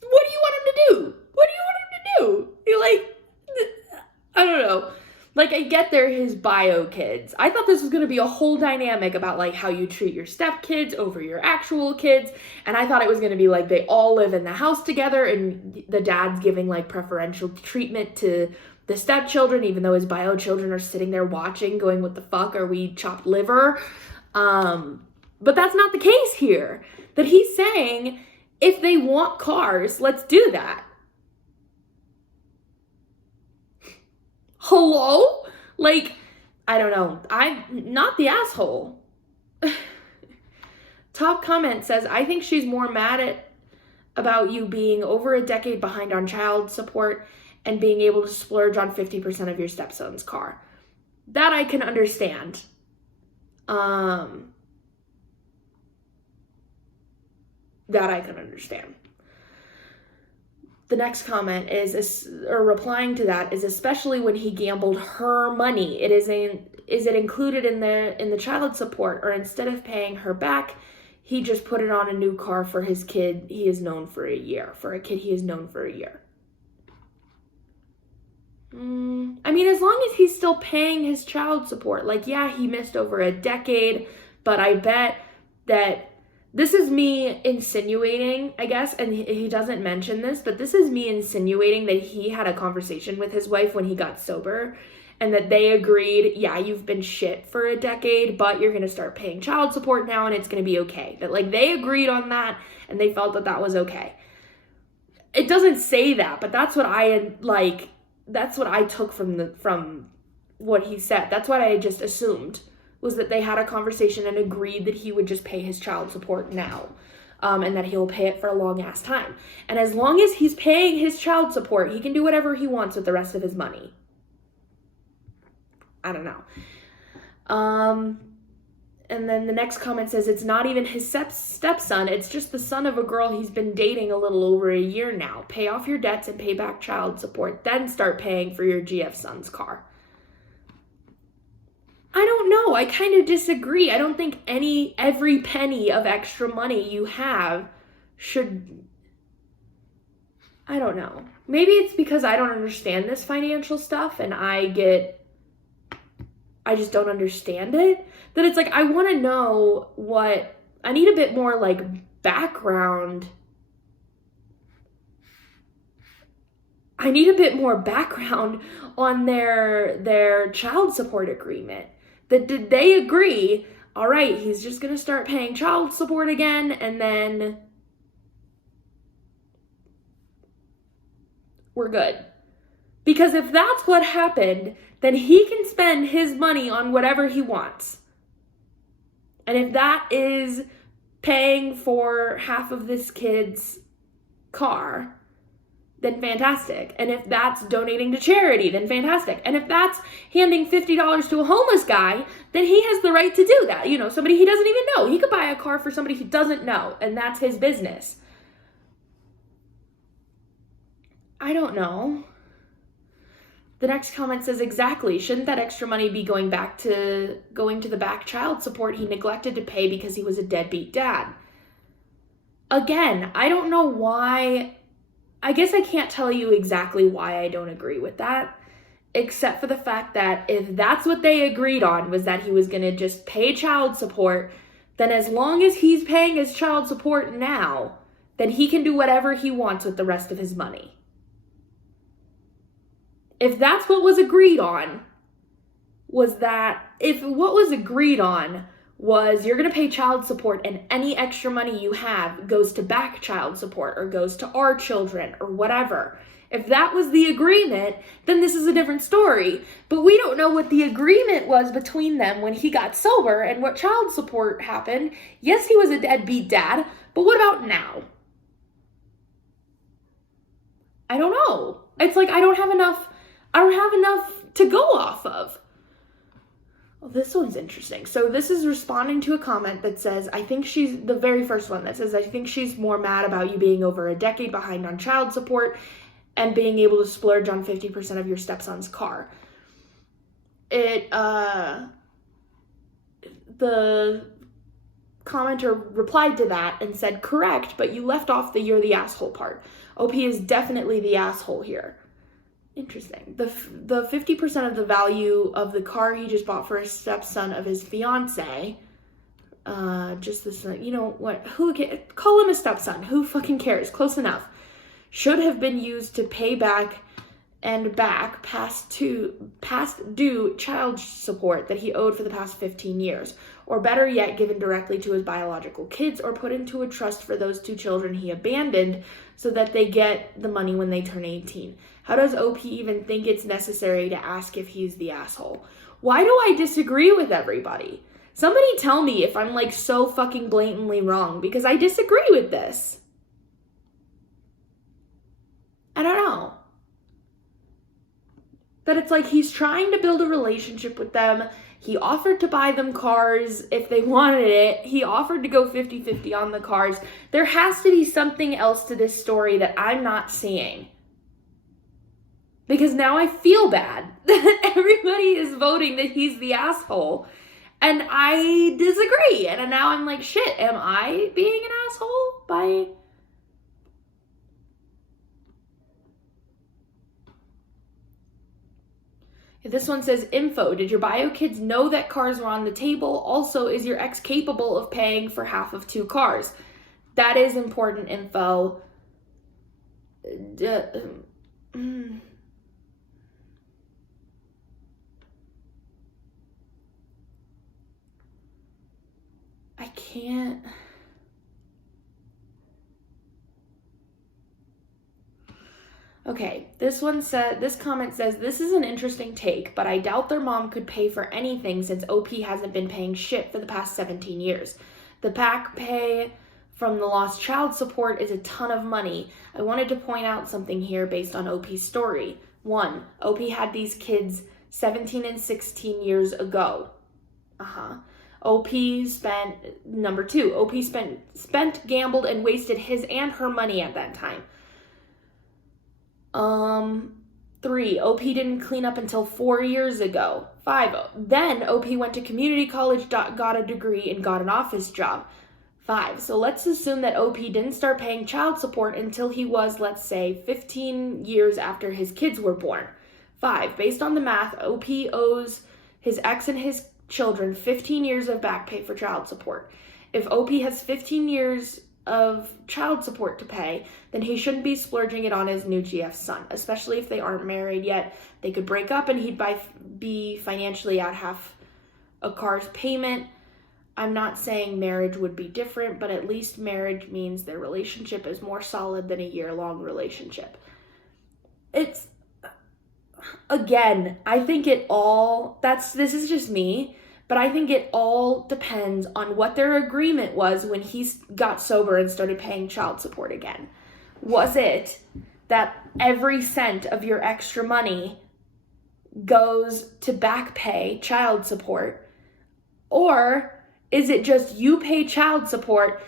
What do you want him to do? What do you want him to do? You're like, I don't know. Like, I get they're his bio kids. I thought this was going to be a whole dynamic about, like, how you treat your stepkids over your actual kids. And I thought it was going to be, like, they all live in the house together and the dad's giving, like, preferential treatment to the stepchildren, even though his bio children are sitting there watching, going, what the fuck, are we chopped liver? But that's not the case here. That he's saying, if they want cars, let's do that. Hello? Like, I don't know. I'm not the asshole. Top comment says, I think she's more mad about you being over a decade behind on child support and being able to splurge on 50% of your stepson's car. That I can understand. That I can understand. The next comment or replying to that is, especially when he gambled her money. Is it included in the child support, or instead of paying her back, he just put it on a new car for his kid he has known for a year. For a kid he has known for a year. I mean, as long as he's still paying his child support. Like, yeah, he missed over a decade, but I bet that this is me insinuating, I guess, and he doesn't mention this, but this is me insinuating that he had a conversation with his wife when he got sober, and that they agreed, yeah, you've been shit for a decade, but you're going to start paying child support now, and it's going to be okay. That, like, they agreed on that, and they felt that that was okay. It doesn't say that, but that's what that's what I took from what he said. That's what I just assumed, was that they had a conversation and agreed that he would just pay his child support now, and that he'll pay it for a long ass time. And as long as he's paying his child support, he can do whatever he wants with the rest of his money. I don't know. And then the next comment says, it's not even his stepson, it's just the son of a girl he's been dating a little over a year now. Pay off your debts and pay back child support, then start paying for your GF son's car. I don't know. I kind of disagree. I don't think every penny of extra money you have should, I don't know. Maybe it's because I don't understand this financial stuff and I just don't understand it. That it's like, I want to know I need a bit more like background. I need a bit more background on their child support agreement. That did they agree, all right, he's just going to start paying child support again, and then we're good. Because if that's what happened, then he can spend his money on whatever he wants. And if that is paying for half of this kid's car, then fantastic. And if that's donating to charity, then fantastic. And if that's handing $50 to a homeless guy, then he has the right to do that. Somebody he doesn't even know. He could buy a car for somebody he doesn't know, and that's his business. I don't know. The next comment says, exactly. Shouldn't that extra money be going to the back child support he neglected to pay because he was a deadbeat dad? Again, I don't know why. I guess I can't tell you exactly why I don't agree with that, except for the fact that if that's what they agreed on, was that he was going to just pay child support, then as long as he's paying his child support now, then he can do whatever he wants with the rest of his money. If that's what was agreed on, was you're going to pay child support and any extra money you have goes to back child support or goes to our children or whatever. If that was the agreement, then this is a different story. But we don't know what the agreement was between them when he got sober and what child support happened. Yes, he was a deadbeat dad, but what about now? I don't know. It's like I don't have enough to go off of. Well, this one's interesting. So this is responding to a comment that says, the very first one that says, I think she's more mad about you being over a decade behind on child support and being able to splurge on 50% of your stepson's car. The commenter replied to that and said, correct, but you left off the you're the asshole part. OP is definitely the asshole here. Interesting. The 50% of the value of the car he just bought for his stepson of his fiance, just this, you know what, call him a stepson, who fucking cares, close enough, should have been used to pay back past due child support that he owed for the past 15 years, or better yet, given directly to his biological kids or put into a trust for those 2 children he abandoned so that they get the money when they turn 18. How does OP even think it's necessary to ask if he's the asshole? Why do I disagree with everybody? Somebody tell me if I'm like so fucking blatantly wrong, because I disagree with this. I don't know. That it's like he's trying to build a relationship with them. He offered to buy them cars if they wanted it. He offered to go 50-50 on the cars. There has to be something else to this story that I'm not seeing. Because now I feel bad that everybody is voting that he's the asshole. And I disagree. And now I'm like, shit, am I being an asshole by... This one says, info, did your bio kids know that cars were on the table? Also, is your ex capable of paying for half of 2 cars? That is important info. I can't... Okay, this comment says, this is an interesting take, but I doubt their mom could pay for anything since OP hasn't been paying shit for the past 17 years. The back pay from the lost child support is a ton of money. I wanted to point out something here based on OP's story. 1, OP had these kids 17 and 16 years ago. Number 2, OP spent, gambled, and wasted his and her money at that time. 3, OP didn't clean up until 4 years ago. 5, then OP went to community college, got a degree, and got an office job. 5, so let's assume that OP didn't start paying child support until he was, let's say, 15 years after his kids were born. 5, based on the math, OP owes his ex and his children 15 years of back pay for child support. If OP has 15 years of child support to pay, then he shouldn't be splurging it on his new GF son, especially if they aren't married yet. They could break up and he'd be financially out half a car's payment. I'm not saying marriage would be different, but at least marriage means their relationship is more solid than a year-long relationship. It's, again, I think this is just me, but I think it all depends on what their agreement was when he got sober and started paying child support again. Was it that every cent of your extra money goes to back pay child support? Or is it just you pay child support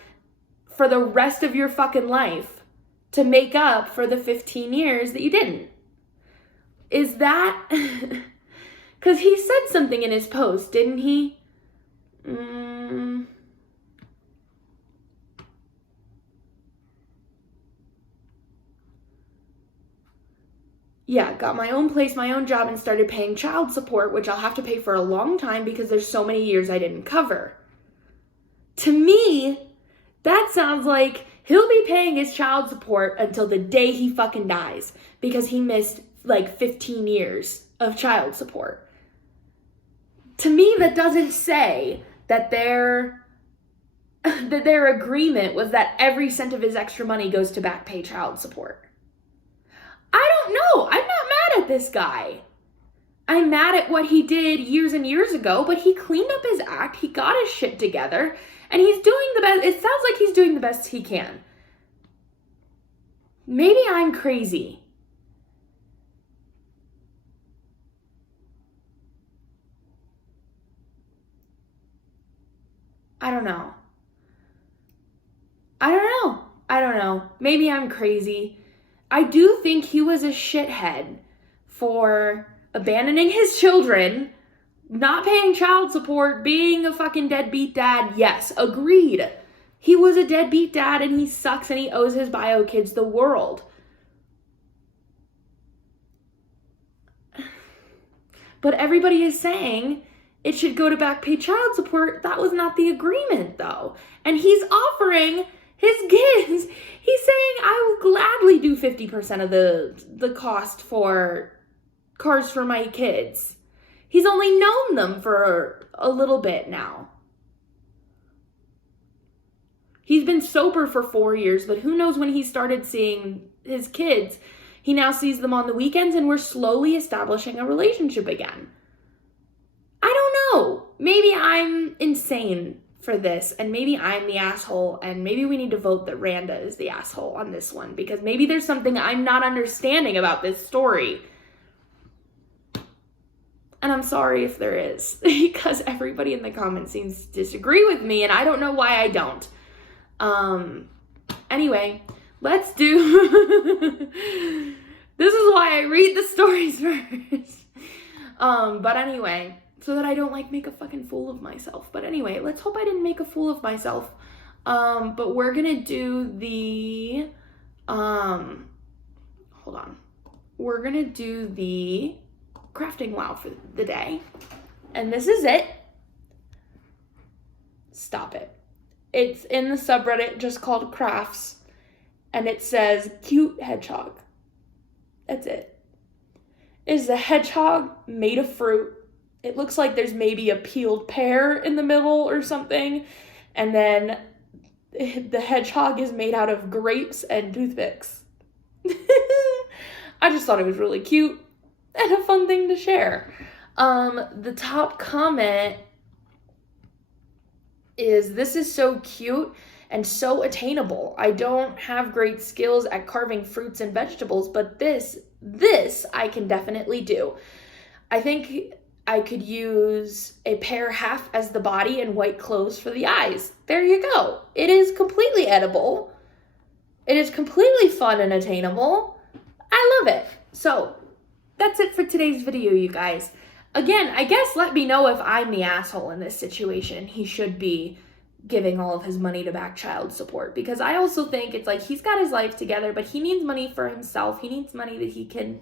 for the rest of your fucking life to make up for the 15 years that you didn't? Is that... Because he said something in his post, didn't he? Yeah, got my own place, my own job, and started paying child support, which I'll have to pay for a long time because there's so many years I didn't cover. To me, that sounds like he'll be paying his child support until the day he fucking dies because he missed like 15 years of child support. To me, that doesn't say that their agreement was that every cent of his extra money goes to back pay child support. I don't know. I'm not mad at this guy. I'm mad at what he did years and years ago, but he cleaned up his act. He got his shit together, and he's doing the best. It sounds like he's doing the best he can. Maybe I'm crazy. I don't know. I don't know. Maybe I'm crazy. I do think he was a shithead for abandoning his children, not paying child support, being a fucking deadbeat dad. Yes, agreed. He was a deadbeat dad and he sucks and he owes his bio kids the world. But everybody is saying it should go to back pay child support. That was not the agreement, though. And he's offering his kids. He's saying, I will gladly do 50% of the cost for cars for my kids. He's only known them for a little bit now. He's been sober for 4 years, but who knows when he started seeing his kids. He now sees them on the weekends and we're slowly establishing a relationship again. I don't know. Maybe I'm insane for this and maybe I'm the asshole and maybe we need to vote that Randa is the asshole on this one because maybe there's something I'm not understanding about this story. And I'm sorry if there is because everybody in the comments seems to disagree with me and I don't know why I don't. Anyway, let's do... This is why I read the stories first. But anyway, so that I don't like make a fucking fool of myself. But anyway, let's hope I didn't make a fool of myself. But we're gonna do the, hold on. We're gonna do the crafting wow for the day. And this is it. Stop it. It's in the subreddit just called Crafts. And it says, cute hedgehog. That's it. It's a hedgehog made of fruit. It looks like there's maybe a peeled pear in the middle or something. And then the hedgehog is made out of grapes and toothpicks. I just thought it was really cute and a fun thing to share. The top comment is, this is so cute and so attainable. I don't have great skills at carving fruits and vegetables, but this I can definitely do. I think I could use a pear half as the body and white clothes for the eyes. There you go. It is completely edible. It is completely fun and attainable. I love it. So that's it for today's video, you guys. Again, I guess let me know if I'm the asshole in this situation. He should be giving all of his money to back child support because I also think it's like he's got his life together, but he needs money for himself. He needs money that he can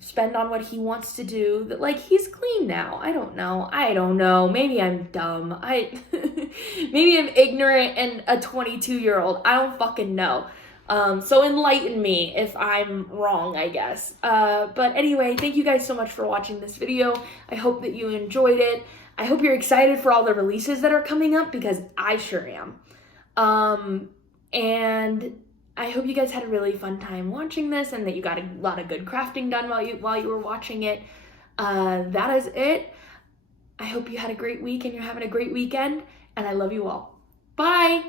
spend on what he wants to do. That like he's clean now. I don't know. Maybe I'm dumb. Maybe I'm ignorant and a 22-year-old. I don't fucking know. So enlighten me if I'm wrong, I guess. But anyway, thank you guys so much for watching this video. I hope that you enjoyed it. I hope you're excited for all the releases that are coming up because I sure am. And I hope you guys had a really fun time watching this and that you got a lot of good crafting done while you were watching it. That is it. I hope you had a great week and you're having a great weekend, and I love you all. Bye!